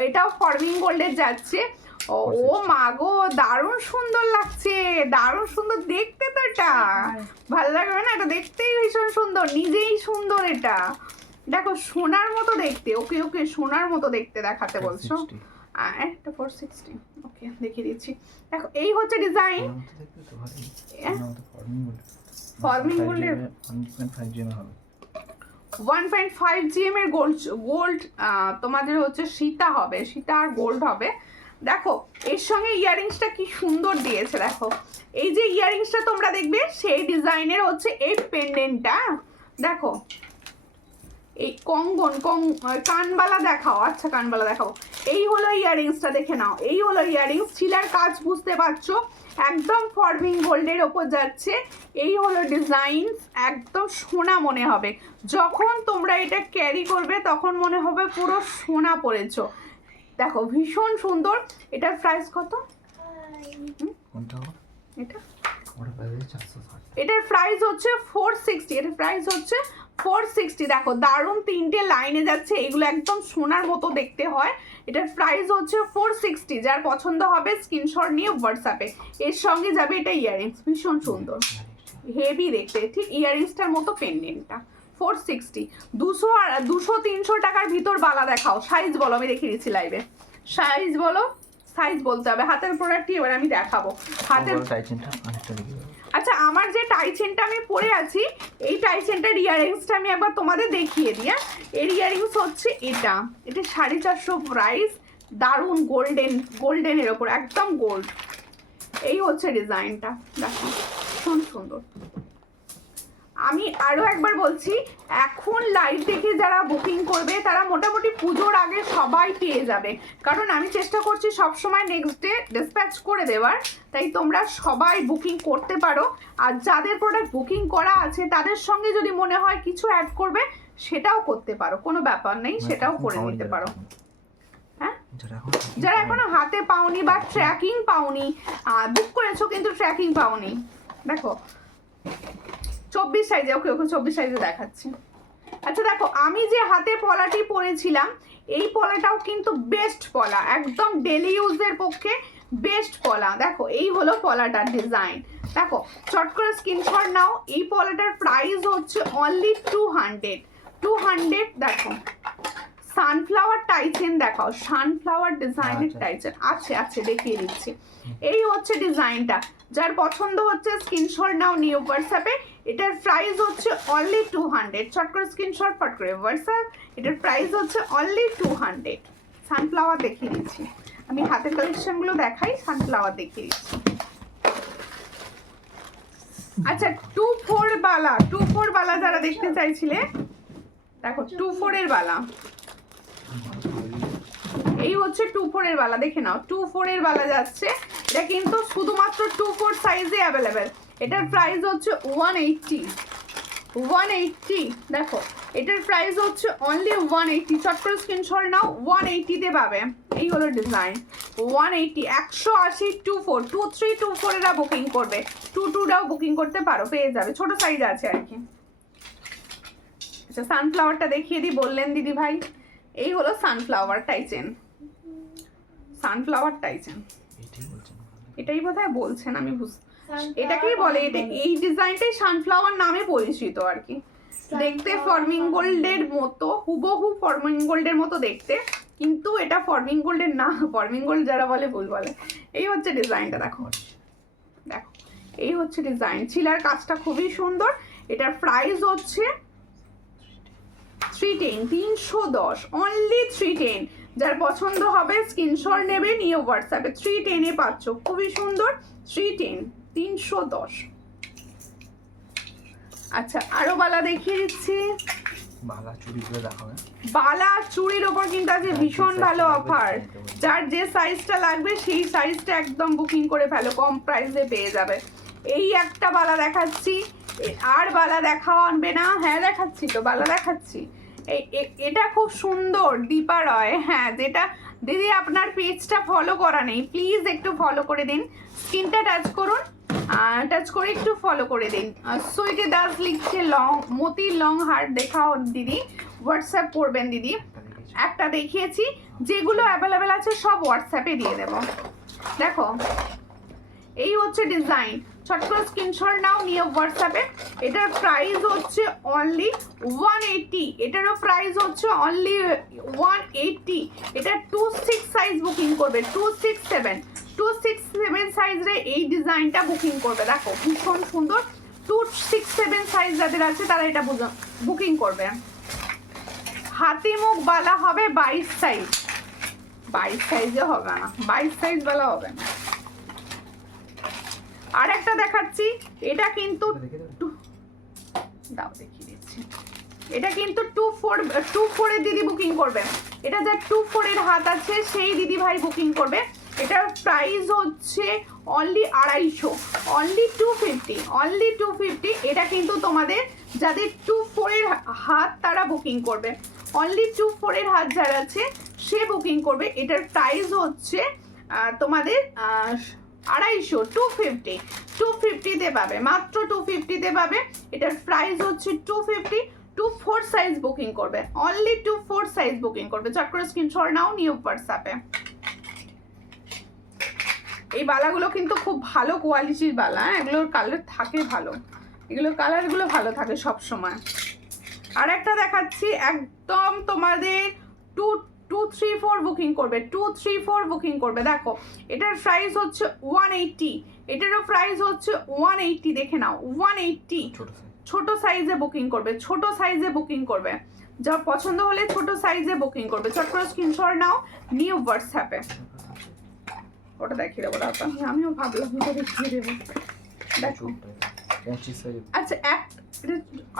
এটাও ফর্মিং গোল্ডের যাচ্ছে। ও মা গো, দারুণ সুন্দর লাগছে, দারুণ সুন্দর দেখতে। তো এটা ভালো লাগবে না? এটা দেখতেই ভীষণ সুন্দর, নিজেই সুন্দর। এটা দেখো সোনার মতো দেখতে। ওকে ওকে সোনার মতো দেখতে দেখাতে বলছো? একটা 460। ওকে দেখিয়ে দিচ্ছি। দেখো এই হচ্ছে ডিজাইন। ফর্মিং গোল্ডের 1.5 GM এর গোল্ড তোমাদের হচ্ছে সীতা হবে, সীতা আর গোল্ড হবে। দেখো এর সঙ্গে ইয়ারিংসটা কি সুন্দর দিয়েছে। দেখো এই যে ইয়ারিংসটা তোমরা দেখবে সেই ডিজাইনের হচ্ছে এই পেন্ডেন্টটা। দেখো এই কানবালা দেখাও। আচ্ছা কানবালা দেখাও। এই হলো ইয়ারিংসটা, দেখে নাও। এই হলো ইয়ারিংস, ছিলার কাজ বুঝতে পারছো, একদম ফর্মিং গোল্ডের ওপর যাচ্ছে। এই হলো ডিজাইন, একদম সোনা মনে হবে যখন তোমরা এটা ক্যারি করবে, তখন মনে হবে পুরো সোনা পরেছো। দেখো ভীষণ সুন্দর। এটার প্রাইস কত? এটার প্রাইস হচ্ছে 460। এটার প্রাইস হচ্ছে 460। দেখো দারুণ তিনটে লাইনে যাচ্ছে, এগুলো একদম সোনার মতো দেখতে হয়। এটার প্রাইস হচ্ছে 460। যার পছন্দ হবে স্ক্রিনশট নিয়ে হোয়াটসঅ্যাপে। এর সঙ্গে যাবে এটা ইয়ারিংস, ভীষণ সুন্দর হেভি দেখতে, ঠিক ইয়ারিংসটার মতো পেন্ডেন্টটা। 460। 200-300 টাকার ভিতর বালা দেখাও। সাইজ বলো, আমি দেখিয়ে দিচ্ছি লাইভে। সাইজ বলো, সাইজ বলতে হবে। হাতের প্রোডাক্টই এবার আমি দেখাবো। হাতের আচ্ছা আমার যে টাই চেনটা আমি পরে আছি, এই টাই চেনটার ইয়ারিংসটা আমি একবার তোমাদের দেখিয়ে দিই। এর ইয়ারিংস হচ্ছে এটা 450 প্রাইস। দারুণ গোল্ডেনের ওপর একদম গোল্ড। এই হচ্ছে ডিজাইনটা, দেখো ভীষণ সুন্দর। আমি আরও একবার বলছি, এখন লাইভ দেখে যারা বুকিং করবে তারা মোটামুটি পুজোর আগে সবাই পেয়ে যাবে, কারণ আমি চেষ্টা করছি সবসময় নেক্সট ডে ডিসপ্যাচ করে দেওয়ার। তাই তোমরা সবাই বুকিং করতে পারো। আর যাদের প্রোডাক্ট বুকিং করা আছে তাদের সঙ্গে যদি মনে হয় কিছু অ্যাড করবে, সেটাও করতে পারো, কোনো ব্যাপার নেই, সেটাও করে নিতে পারো। হ্যাঁ, যারা এখনো হাতে পাওনি বা ট্র্যাকিং পাওনি, বুক করেছো কিন্তু ট্র্যাকিং পাওনি, দেখো 24 সাইজে, ওকে 24 সাইজে দেখাচ্ছি। আচ্ছা দেখো, আমি যে হাতে পলাটি পরেছিলাম, এই পলাটাও কিন্তু বেস্ট পলা, একদম ডেলি ইউজের পক্ষে বেস্ট পলা। দেখো এই হলো পলাটার ডিজাইন, দেখো চট করে স্ক্রিনশট নাও। এই পলাটার প্রাইস হচ্ছে অনলি 200। দেখো সানফ্লাওয়ার টাইচেন দেখাও, সানফ্লাওয়ার ডিজাইনের টাইচেন আছে দেখিয়ে দিচ্ছি। এই হচ্ছে ডিজাইনটা, যার পছন্দ হচ্ছে স্ক্রিনশট নাও, নিউ হোয়াটসঅ্যাপে। এটার প্রাইস হচ্ছে অনলি 200, চট করে স্ক্রিনশট, ফট করে হোয়াটসঅ্যাপ। এটার প্রাইস হচ্ছে অনলি 200। সানফ্লাওয়ার দেখিয়ে দিচ্ছি, আমি হাতের কালেকশনগুলো দেখাই, সানফ্লাওয়ার দেখিয়ে দিচ্ছি। আচ্ছা 24 বালা যারা দেখতে চাইছিলে, দেখো 24 এর বালা, এই হচ্ছে 24 এর বালা, দেখে নাও 24 এর বালা যাচ্ছে। এটা কিন্তু শুধুমাত্র 24 সাইজে অ্যাভেলেবেল। এটার প্রাইস হচ্ছে 180। দেখো এটার প্রাইস হচ্ছে অনলি 180, চট করে স্ক্রিনশট নাও, 180 তে পাবে। এই হলো ডিজাইন 180, 180 24, 23, 24 এরা বুকিং করবে, 22রাও বুকিং করতে পারো, পেয়ে যাবে, ছোট সাইজ আছে আর কি। আচ্ছা সানফ্লাওয়ারটা দেখিয়ে দিই, বললেন দিদি ভাই। এই হলো সানফ্লাওয়ার টাইচেন, এটাই বোধহয় বলছেন, আমি এটাকেই বলে, এটা এই ডিজাইনটাই সানফ্লাওয়ার নামে পরিচিত আর কি। দেখতে ফর্মিং গোল্ডের মতো, হুবহু ফর্মিং গোল্ডের মতো দেখতে, কিন্তু এটা ফর্মিং গোল্ডের না, ফর্মিং গোল্ড যারা বলে ভুল বলে। এই হচ্ছে ডিজাইনটা, দেখো এই হচ্ছে ডিজাইন, ছিলার কাজটা খুবই সুন্দর। এটার প্রাইস হচ্ছে 310, অনলি 310। যার পছন্দ হবে স্ক্রিনশট নেবে, নিয়ে হোয়াটসঅ্যাপে 310 পাচ্ছ, খুবই সুন্দর 310, 310। আচ্ছা আরো বালা দেখিয়ে দিচ্ছি, বালা চুড়িগুলো দেখাবে। বালা চুড়ির ওপর কিন্তু আছে ভীষণ ভালো অফার, যার যে সাইজটা লাগবে সেই সাইজটা একদম বুকিং করে ফেলো, কম প্রাইসে পেয়ে যাবে। এই একটা বালা দেখাচ্ছি, আর বালা দেখাও আনবে না? হ্যাঁ দেখাচ্ছি তো, বালা দেখাচ্ছি। এটা খুব সুন্দর, দীপা রয়, হ্যাঁ, যেটা দিদি আপনার পেজটা ফলো করা নেই, প্লিজ একটু ফলো করে দিন, স্ক্রিনটা টাচ করুন, টাচ করে একটু ফলো করে দিন। সুইটি দাস লিখছে লং, মতির লং হার্ট দেখাও দিদি, হোয়াটসঅ্যাপ করবেন দিদি। একটা দেখিয়েছি, যেগুলো অ্যাভেলেবেল আছে সব হোয়াটসঅ্যাপে দিয়ে দেব। দেখো এই হচ্ছে ডিজাইন, চট করে স্ক্রিনশট নাও, নিয়ে হোয়াটসঅ্যাপে। এটার প্রাইস হচ্ছে অনলি 180, এটারও প্রাইস হচ্ছে অনলি 180। এটা 26 সাইজ বুকিং করবে, 267 সাইজে এই ডিজাইনটা বুকিং করবে। দেখো ভীষণ সুন্দর, 267 সাইজ যাদের আছে তারা এটা বুকিং করবে। হাতি মুখ বালা হবে 22 সাইজ, 22 সাইজে হবে না, 22 সাইজ বালা হবে না। আর একটা দেখাচ্ছি, এটা কিন্তু দাও দেখিয়ে দিচ্ছি, এটা কিন্তু 24 এর দিদি বুকিং করবে, এটা যার 24 এর হাত আছে সেই দিদি ভাই বুকিং করবে। এটার প্রাইস হচ্ছে অনলি 250, অনলি 250। এটা কিন্তু তোমাদের যাদের 24 এর হাত তারা বুকিং করবে, অনলি 24 এর হাত যারা আছে সে বুকিং করবে। এটার প্রাইস হচ্ছে তোমাদের 250, 250 পাবে, মাত্র 250 পাবে। এটার প্রাইস হচ্ছে 250, 24 সাইজ বুকিং করবে, অনলি 24 সাইজ বুকিং করবে। চট করে স্ক্রিনশট নাও, নিউ হোয়াটসঅ্যাপে। এই বালাগুলো কিন্তু খুব ভালো কোয়ালিটির বালা, এগুলোর কালার থাকে ভালো, এগুলোর কালারগুলো ভালো থাকে সব সময়। আর একটা দেখাচ্ছি, একদম তোমাদের 234 বুকিং করবে, 234 বুকিং করবে। দেখো এটার প্রাইস হচ্ছে 180, এটারও প্রাইস হচ্ছে 180, দেখে নাও 180। ছোট সাইজে বুকিং করবে, ছোট সাইজে বুকিং করবে, যা পছন্দ হলে ছোট সাইজে বুকিং করবে। চট করে স্ক্রিনশট নাও, নিউ হোয়াটসঅ্যাপে। ওটা দেখিয়ে দেবো, আমিও ভাবলাম ওটা দেখিয়ে দেবো। দেখো আচ্ছা,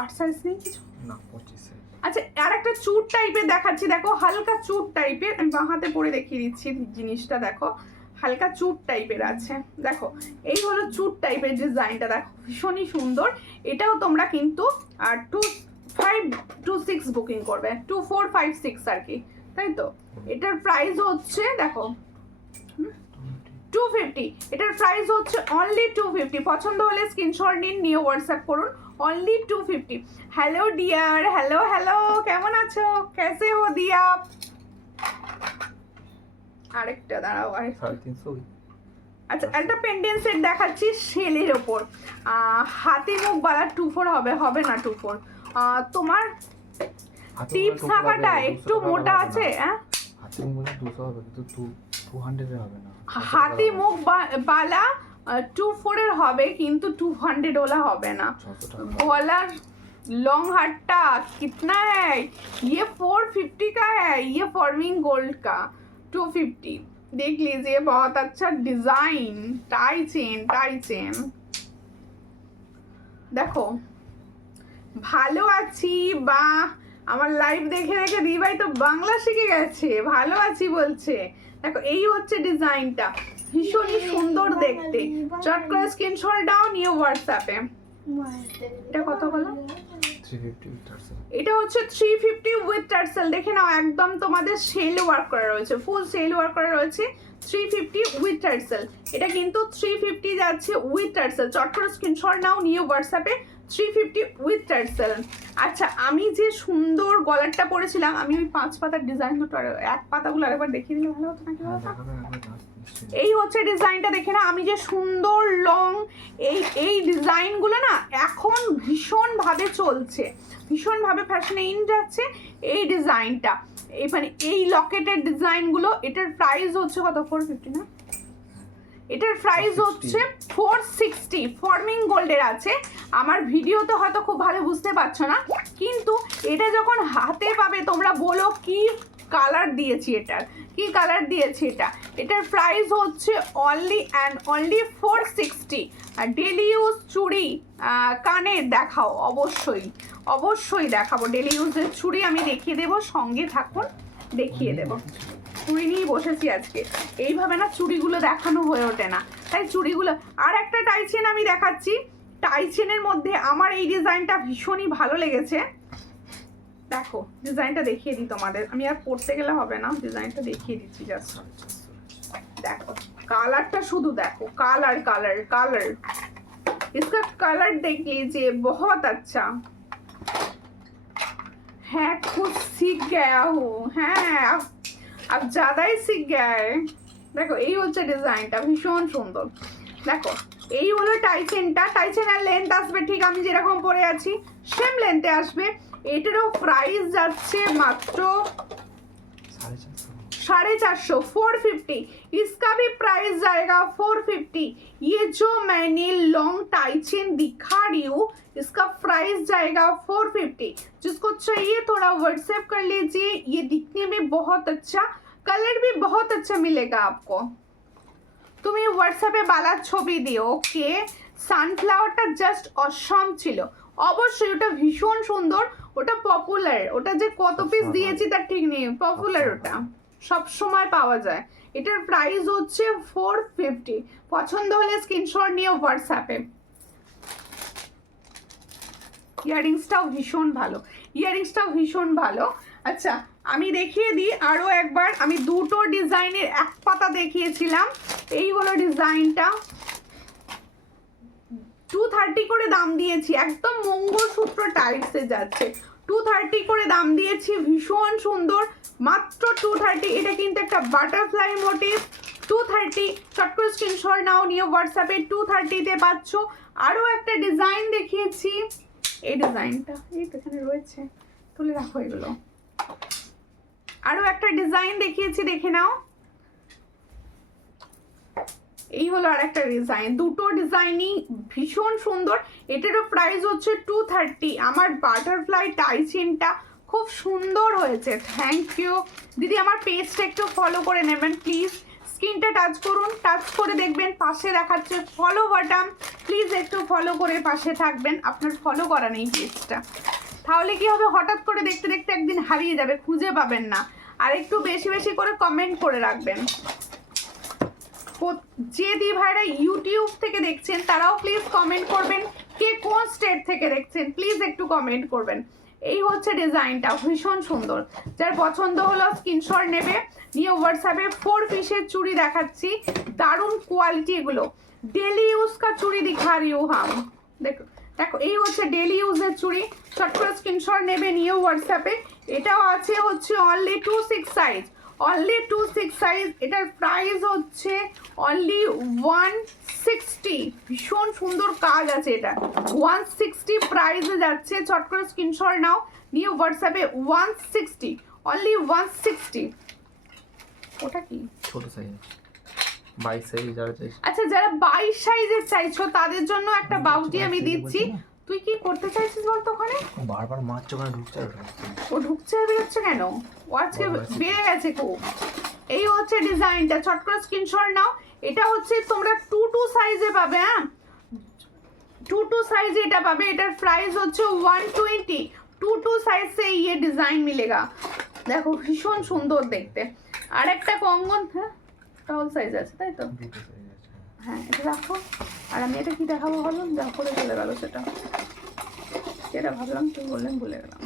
8 সাইজ নেই কিছু না, 25 সাইজ। আচ্ছা আর একটা চুট টাইপের দেখাচ্ছি, দেখো হালকা চুট টাইপের, আমি বাঁ হাতে পরে দেখিয়ে দিচ্ছি জিনিসটা, দেখো হালকা চুট টাইপের আছে। দেখো এই হলো চুট টাইপের ডিজাইনটা, দেখো ভীষণই সুন্দর। এটাও তোমরা কিন্তু 526 বুকিং করবে, 2456 আর কি, তাই তো। এটার প্রাইস হচ্ছে দেখো 250, এটার প্রাইস হচ্ছে অনলি 250। পছন্দ হলে স্ক্রিনশট নিন, নিয়ে হোয়াটসঅ্যাপ করুন, only 250। Hello dear, hello hello, কেমন আছো, কেসে হো দিয়া? আরেকটা দাঁড়াও, আরেকটা। 350। আচ্ছা, একটা পেন্ডেন্ট সেট দেখাচ্ছি সেলের ওপর, হাতি মুখ বালা 24 হবে না 24। তোমার টিপস থাকাটা একটু মোটা আছে, হ্যাঁ হাতি মুখ 200 হবে, কিন্তু 200 এর হবে না। হাতি মুখ বালা 24 এর হবে, কিন্তু 200 ওলা হবে না। 600 টাকা। गॉलर लॉन्ग हट्टा कितना है ये? 450 का है ये, फॉर्मिंग गोल्ड का 250। देख लीजिए, बहुत अच्छा डिजाइन, टाई चेन। দেখো ভালো আছি, বা আমার লাইভ দেখে দেখে দি ভাই তো বাংলা শিখে গেছে, ভালো আছি বলছে। দেখো এই হচ্ছে ডিজাইনটা, ভীষণই সুন্দর দেখতে। চট করে স্ক্রিনশট দাও, নিয়ে হোয়াটসঅ্যাপে। এটা কত হলো? 350 টার্সেল। এটা হচ্ছে 350 উইথ টার্সেল। দেখে নাও, একদম তোমাদের সেল ওয়ার্ক করা রয়েছে, ফুল সেল ওয়ার্ক করা রয়েছে। 350 উইথ টার্সেল, এটা কিন্তু 350 যাচ্ছে উইথ টার্সেল। চট করে স্ক্রিনশট নাও, নিয়ে হোয়াটসঅ্যাপে 350 উইথ টার্সেল। আচ্ছা, আমি যে সুন্দর গলারটা পরেছিলাম, আমি ওই 5 পাতার ডিজাইন দুটো এক পাতাগুলো আরেকবার দেখিয়ে দিলে ভালো হতো নাকি? এই হচ্ছে ডিজাইনটা, দেখে না আমি যে সুন্দর লং, এই ডিজাইনগুলো না এখন ভীষণভাবে চলছে, ভীষণভাবে ফ্যাশনে ইন যাচ্ছে এই ডিজাইনটা। মানে এই লকেটের ডিজাইনগুলো, এটার প্রাইস হচ্ছে কত? 450 না? এটার প্রাইস হচ্ছে 460। ফর্মিং গোল্ডের আছে। আমার ভিডিওতে হয়তো খুব ভালো বুঝতে পারছো না, কিন্তু এটা যখন হাতে পাবে তোমরা বলো কি কালার দিয়েছি, এটার কি কালার দিয়েছি। এটার প্রাইস হচ্ছে অনলি অ্যান্ড অনলি 460। আর ডেলি ইউজ চুড়ি, কানের দেখাও, অবশ্যই দেখাবো। ডেলি ইউজের চুড়ি আমি দেখিয়ে দেবো, সঙ্গে থাকুন, দেখিয়ে দেবো। চুড়ি নিয়ে বসেছি আজকে, এইভাবে না চুড়িগুলো দেখানো হয়ে ওঠে না, তাই চুড়িগুলো। আর একটা টাই চেন আমি দেখাচ্ছি, টাই চেনের মধ্যে আমার এই ডিজাইনটা ভীষণই ভালো লেগেছে। দেখো ডিজাইনটা দেখিয়ে দিই তোমাদের, আমি আর পড়তে গেলে হবে না, ডিজাইনটা দেখিয়ে দিচ্ছি জাস্ট। দেখো কালারটা শুধু দেখো, কালার इसका कलर देख लीजिए, बहुत अच्छा है। खुद सीख गया हूँ, হ্যাঁ अब ज्यादा ही सीख गया है। দেখো এই হচ্ছে ডিজাইনটা, ভীষণ সুন্দর। দেখো এই হলো টাই চেনের লেন্থ আসবে ঠিক আমি যেরকম পরে আছি সেম লেন্থে আসবে। এটারও প্রাইস যাচ্ছে মাত্র 450, 450। इसका भी प्राइस जाएगा 450। ये जो मैंने लॉन्ग टाई चेन दिखा रही हूँ, इसका प्राइस जाएगा 450। जिसको चाहिए थोड़ा व्हाट्सएप कर लीजिए। ये दिखने में बहुत अच्छा, कलर भी बहुत अच्छा मिलेगा आपको। তুমি হোয়াটসঅ্যাপে বালার ছবি দিও, ওকে। সানফ্লাওয়ারটা জাস্ট অসম ছিল, অবশ্যই ওটা ভীষণ সুন্দর, ওটা পপুলার, ওটা যে কত পিস দিয়েছি তার ঠিক নেই, পপুলার, ওটা সব সময় পাওয়া যায়। এটার প্রাইস হচ্ছে 450। পছন্দ হলে স্ক্রিনশট নিয়ে হোয়াটসঅ্যাপে। ইয়ারিংসটাও ভীষণ ভালো। আচ্ছা আমি দেখিয়ে দিই আরও একবার, আমি দুটো ডিজাইনের এক পাতা দেখিয়েছিলাম। এই হলো ডিজাইনটা, 230 করে দাম দিয়েছি, একদম মঙ্গলসূত্র টাইপসে যাচ্ছে। 230 করে দাম দিয়েছি, ভীষণ সুন্দর, মাত্র 230। এটা কিন্তু একটা বাটারফ্লাই মোটিভ, 230। চট করে স্ক্রিনশট নাও, নিয়ে হোয়াটসঅ্যাপে 230-তে পাচ্ছ। আরও একটা ডিজাইন দেখিয়েছি, এই ডিজাইনটা এই তো এখানে রয়েছে, তুলে রাখো এগুলো। আরও একটা ডিজাইন দেখিয়েছি, দেখে নাও। এই হলো আর একটা ডিজাইন, দুটো ডিজাইনই ভীষণ সুন্দর। এটারও প্রাইস হচ্ছে 230। আমার বাটারফ্লাই টাই চেনটা খুব সুন্দর হয়েছে, থ্যাংক ইউ দিদি। আমার পেজটা একটু ফলো করে নেবেন প্লিজ, স্ক্রিনটা টাচ করুন, টাচ করে দেখবেন পাশে দেখাচ্ছে ফলো বাটন, প্লিজ একটু ফলো করে পাশে থাকবেন। আপনার ফলো করা নেই পেজটা, তাহলে কি হবে, হঠাৎ করে দেখতে দেখতে একদিন হারিয়ে যাবে, খুঁজে পাবেন না। আর একটু বেশি বেশি করে কমেন্ট করে রাখবেন। যে দি ভাইরা ইউটিউব থেকে দেখছেন তারাও প্লিজ কমেন্ট করবেন, কে কোন স্টেট থেকে দেখছেন প্লিজ একটু কমেন্ট করবেন। এই হচ্ছে ডিজাইনটা, ভীষণ সুন্দর। যার পছন্দ হলো স্ক্রিনশট নেবে, নিয়ে হোয়াটসঅ্যাপে 4 পিসের চুড়ি দেখাচ্ছি, দারুণ কোয়ালিটি এগুলো। ডেলি ইউজ কা চুড়ি দিখা রি হু হাম, দেখো দেখো এই হচ্ছে ডেলি ইউজের চুড়ি। চট করে স্ক্রিনশট নেবে, নিয়ে হোয়াটসঅ্যাপে। এটাও আছে হচ্ছে অনলি 26 সাইজ, অনলি 26 সাইজ। এটার প্রাইস হচ্ছে অনলি 160, ভীষণ সুন্দর কাজ আছে এটা, 160 প্রাইসে যাচ্ছে। চট করে স্ক্রিনশট নাও, নিয়ে হোয়াটসঅ্যাপে 160, অনলি 160। ওটা কি ছোট সাইজ 22 সাইজ যারা চাইছে। আচ্ছা, যারা 22 সাইজের চাইছো তাদের জন্য একটা বাউটি আমি দিচ্ছি। তুই কি করতে চাইছিস বলতো ওখানে? বারবার মারছে, ওখানে ঢুকছে আর ও ঢুকছে আর বেরোচ্ছে কেন? ও আজকে বেড়ে গেছে খুব। এই হচ্ছে ডিজাইনটা, চট করে স্ক্রিনশট নাও। এটা হচ্ছে তোমরা 22 সাইজে পাবে, হ্যাঁ 22 সাইজে এটা পাবে। এটার প্রাইস হচ্ছে 120। 22 সাইজ সে ये ডিজাইন মিলেগা। দেখো ভীষণ সুন্দর দেখতে। আর একটা কঙ্গন, হ্যাঁ টল সাইজ আছে তাই তো? দুটো সাইজ আছে। হ্যাঁ এটা রাখো। আর আমি এটা কি দেখাবো বলো, যা করে চলে গেল সেটা, যেটা ভাবলাম তুই বললেন ভুলে গেলাম।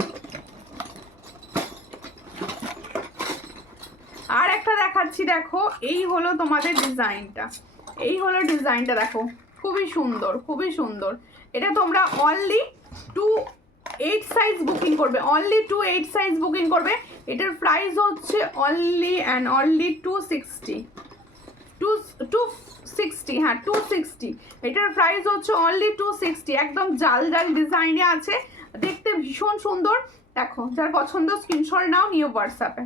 আর একটা দেখাচ্ছি, দেখো এই হলো তোমাদের ডিজাইনটা, এই হলো ডিজাইনটা, দেখো খুবই সুন্দর, খুবই সুন্দর। এটা তোমরা অনলি 28 সাইজ বুকিং করবে, অনলি 28 সাইজ বুকিং করবে। এটার প্রাইস হচ্ছে অনলি অ্যান্ড অনলি 260, 260, হ্যাঁ 260। এটার প্রাইস হচ্ছে অনলি 260। একদম জাল জাল ডিজাইনে আছে, দেখতে ভীষণ সুন্দর। দেখো যার পছন্দ স্ক্রিনশট নাও, নিয়ে হোয়াটসঅ্যাপে।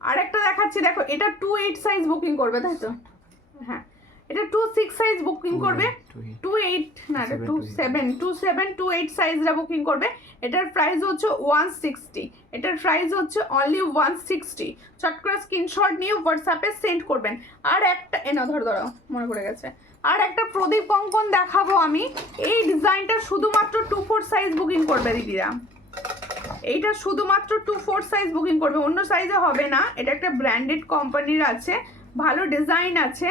আর একটা দেখাচ্ছি, দেখো এটা 28 সাইজ বুকিং করবে তাই তো? হ্যাঁ এটা 26 সাইজ বুকিং করবে, 28 না এটা 27 সাইজটা বুকিং করবে। এটার প্রাইস হচ্ছে 160, এটার প্রাইস হচ্ছে অনলি 160। চট করে স্ক্রিনশট নিয়ে হোয়াটসঅ্যাপে সেন্ড করবেন। আর একটা এনা ধরো মনে পড়ে গেছে, আর একটা প্রদীপ কঙ্কন দেখাবো আমি। এই ডিজাইনটা শুধুমাত্র 24 সাইজ বুকিং করবে দিদিরা, এইটা শুধুমাত্র 24 সাইজ বুকিং করবে, অন্য সাইজে হবে না। এটা একটা ব্র্যান্ডেড কোম্পানির আছে, ভালো ডিজাইন আছে।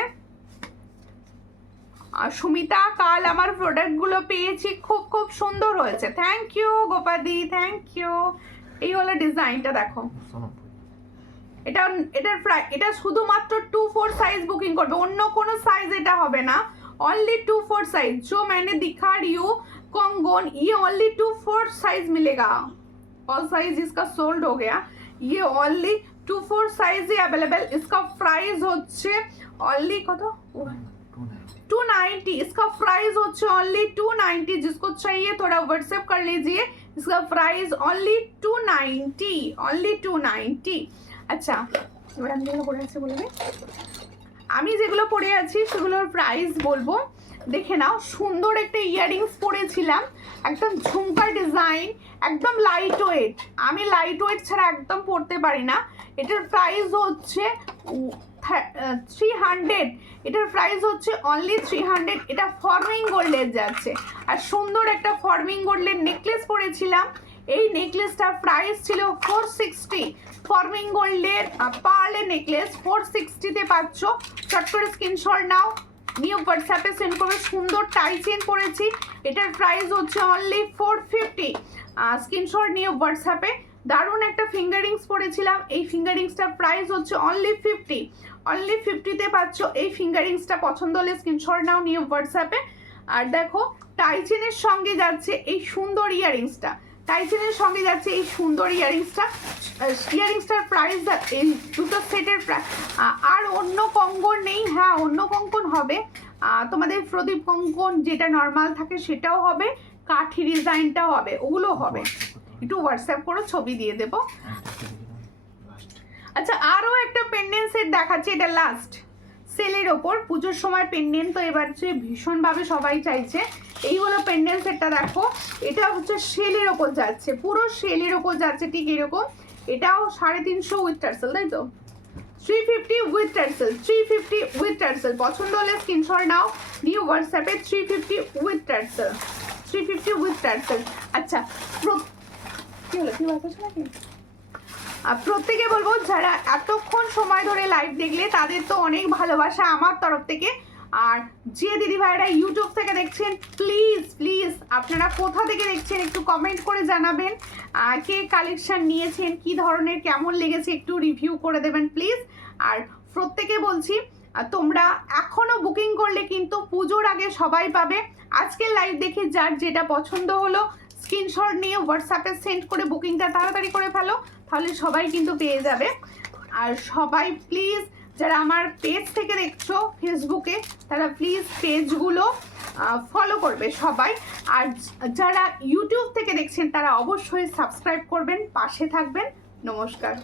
আর সুমিতা, কাল আমার প্রোডাক্টগুলো পেয়েছি, খুব খুব সুন্দর হয়েছে, থ্যাংক ইউ গোপাদি, থ্যাংক ইউ। এই হলো ডিজাইনটা, দেখো এটা এটা শুধুমাত্র 24 সাইজ বুকিং করবে, অন্য কোনো সাইজ এটা হবে না, ओनली 24 साइज। जो मैंने दिखा रही हूँ कंगन, ये ओनली 24 साइज मिलेगा। ऑल साइज इसका सोल्ड हो गया, ये ओनली 24 साइज ही अवेलेबल। इसका प्राइस होच्छे ओनली कत 290, इसका प्राइस होच्छे ओनली 290। जिसको चाहिए थोड़ा व्हाट्सएप कर लीजिए, इसका प्राइस ओनली 290, ओनली 290। अच्छा এবার আমি যেগুলো পরে আছি বলবে, আমি যেগুলো পরে আছি সেগুলোর প্রাইস বলবো, দেখে নাও। সুন্দর একটা ইয়াররিংস পরেছিলাম, একদম ঝুমকা ডিজাইন, একদম লাইট ওয়েট। আমি লাইট ওয়েট ছাড়া একদম পরতে পারি না। এটার প্রাইস হচ্ছে 300, এটার প্রাইস হচ্ছে অনলি 300। এটা ফর্মিং গোল্ডের যাচ্ছে। আর সুন্দর একটা ফর্মিং গোল্ডের নেকলেস পরেছিলাম, এই নেকলেসটার প্রাইস ছিল 460। ফর্মিং গোল্ডের পার্লের নেকলেস 460-তে পাচ্ছ। চট করে স্ক্রিনশট নাও, নিউ হোয়াটসঅ্যাপে সেন্ড করবে। সুন্দর টাই চেন পরেছি, এটার প্রাইস হচ্ছে অনলি 450। স্ক্রিনশট নিয়ে হোয়াটসঅ্যাপে। দারুণ একটা ফিঙ্গারিংস পরেছিলাম, এই ফিঙ্গারিংসটার প্রাইস হচ্ছে অনলি 50, অনলি 50-তে পাচ্ছ এই ফিঙ্গারিংসটা। পছন্দ হলে স্ক্রিনশট নাও, নিয়ে হোয়াটসঅ্যাপে। আর দেখো টাই চেনের সঙ্গে যাচ্ছে এই সুন্দর ইয়াররিংসটা, টাই চেনের সঙ্গে যাচ্ছে এই সুন্দর ইয়াররিংসটা। ইয়াররিংসটার প্রাইস এই দুটো সেটের প্রাইস। আর অন্য কঙ্কন নেই, হ্যাঁ অন্য কঙ্কন হবে, তোমাদের প্রদীপ কঙ্কন যেটা নর্মাল থাকে সেটাও হবে, কাঠি ডিজাইনটাও হবে, ওগুলো হবে। একটু হোয়াটসঅ্যাপ করে ছবি দিয়ে দেবো। আচ্ছা আরও একটা পেন্ডেন্ট সেট দেখাচ্ছি, এটা লাস্ট সেলের ওপর। পুজোর সময় পেন্ডেন্ট তো এবার যে ভীষণভাবে সবাই চাইছে। এই হলো পেন্ডেন্ট সেটটা, দেখো এটা হচ্ছে শেলের ওপর যাচ্ছে, পুরো শেলের ওপর যাচ্ছে ঠিক এরকম। এটাও 350 উইথ টার্সেল, তাই তো? 350 উইথ টার্সেল, 350 উইথ টার্সেল। পছন্দ হলে স্ক্রিনশট নাও, নিউ হোয়াটসঅ্যাপে 350 উইথ টার্সেল, 350 উইথ টার্সেল। আচ্ছা কি হলো, কি ব্যাপার নাকি? প্রত্যেকে বলবো যারা এতক্ষণ সময় ধরে লাইভ দেখলে তাদের তো অনেক ভালোবাসা আমার তরফ থেকে। আর যে দিদি ভাইরা ইউটিউব থেকে দেখছেন প্লিজ প্লিজ আপনারা কোথা থেকে দেখছেন একটু কমেন্ট করে জানাবেন, কে কালেকশন নিয়েছেন, কি ধরনের কেমন লেগেছে একটু রিভিউ করে দেবেন প্লিজ। আর প্রত্যেকে বলছি তোমরা এখনও বুকিং করলে কিন্তু পুজোর আগে সবাই পাবে। আজকের লাইভ দেখে যার যেটা পছন্দ হলো স্ক্রিনশট নিয়ে হোয়াটসঅ্যাপে সেন্ড করে বুকিংটা তাড়াতাড়ি করে ফেলো, তাহলে সবাই কিন্তু পেয়ে যাবে। আর সবাই প্লিজ যারা আমার পেজ থেকে দেখছো ফেসবুকে তারা প্লিজ পেজগুলো ফলো করবে সবাই। আর যারা ইউটিউব থেকে দেখছেন তারা অবশ্যই সাবস্ক্রাইব করবেন, পাশে থাকবেন। নমস্কার।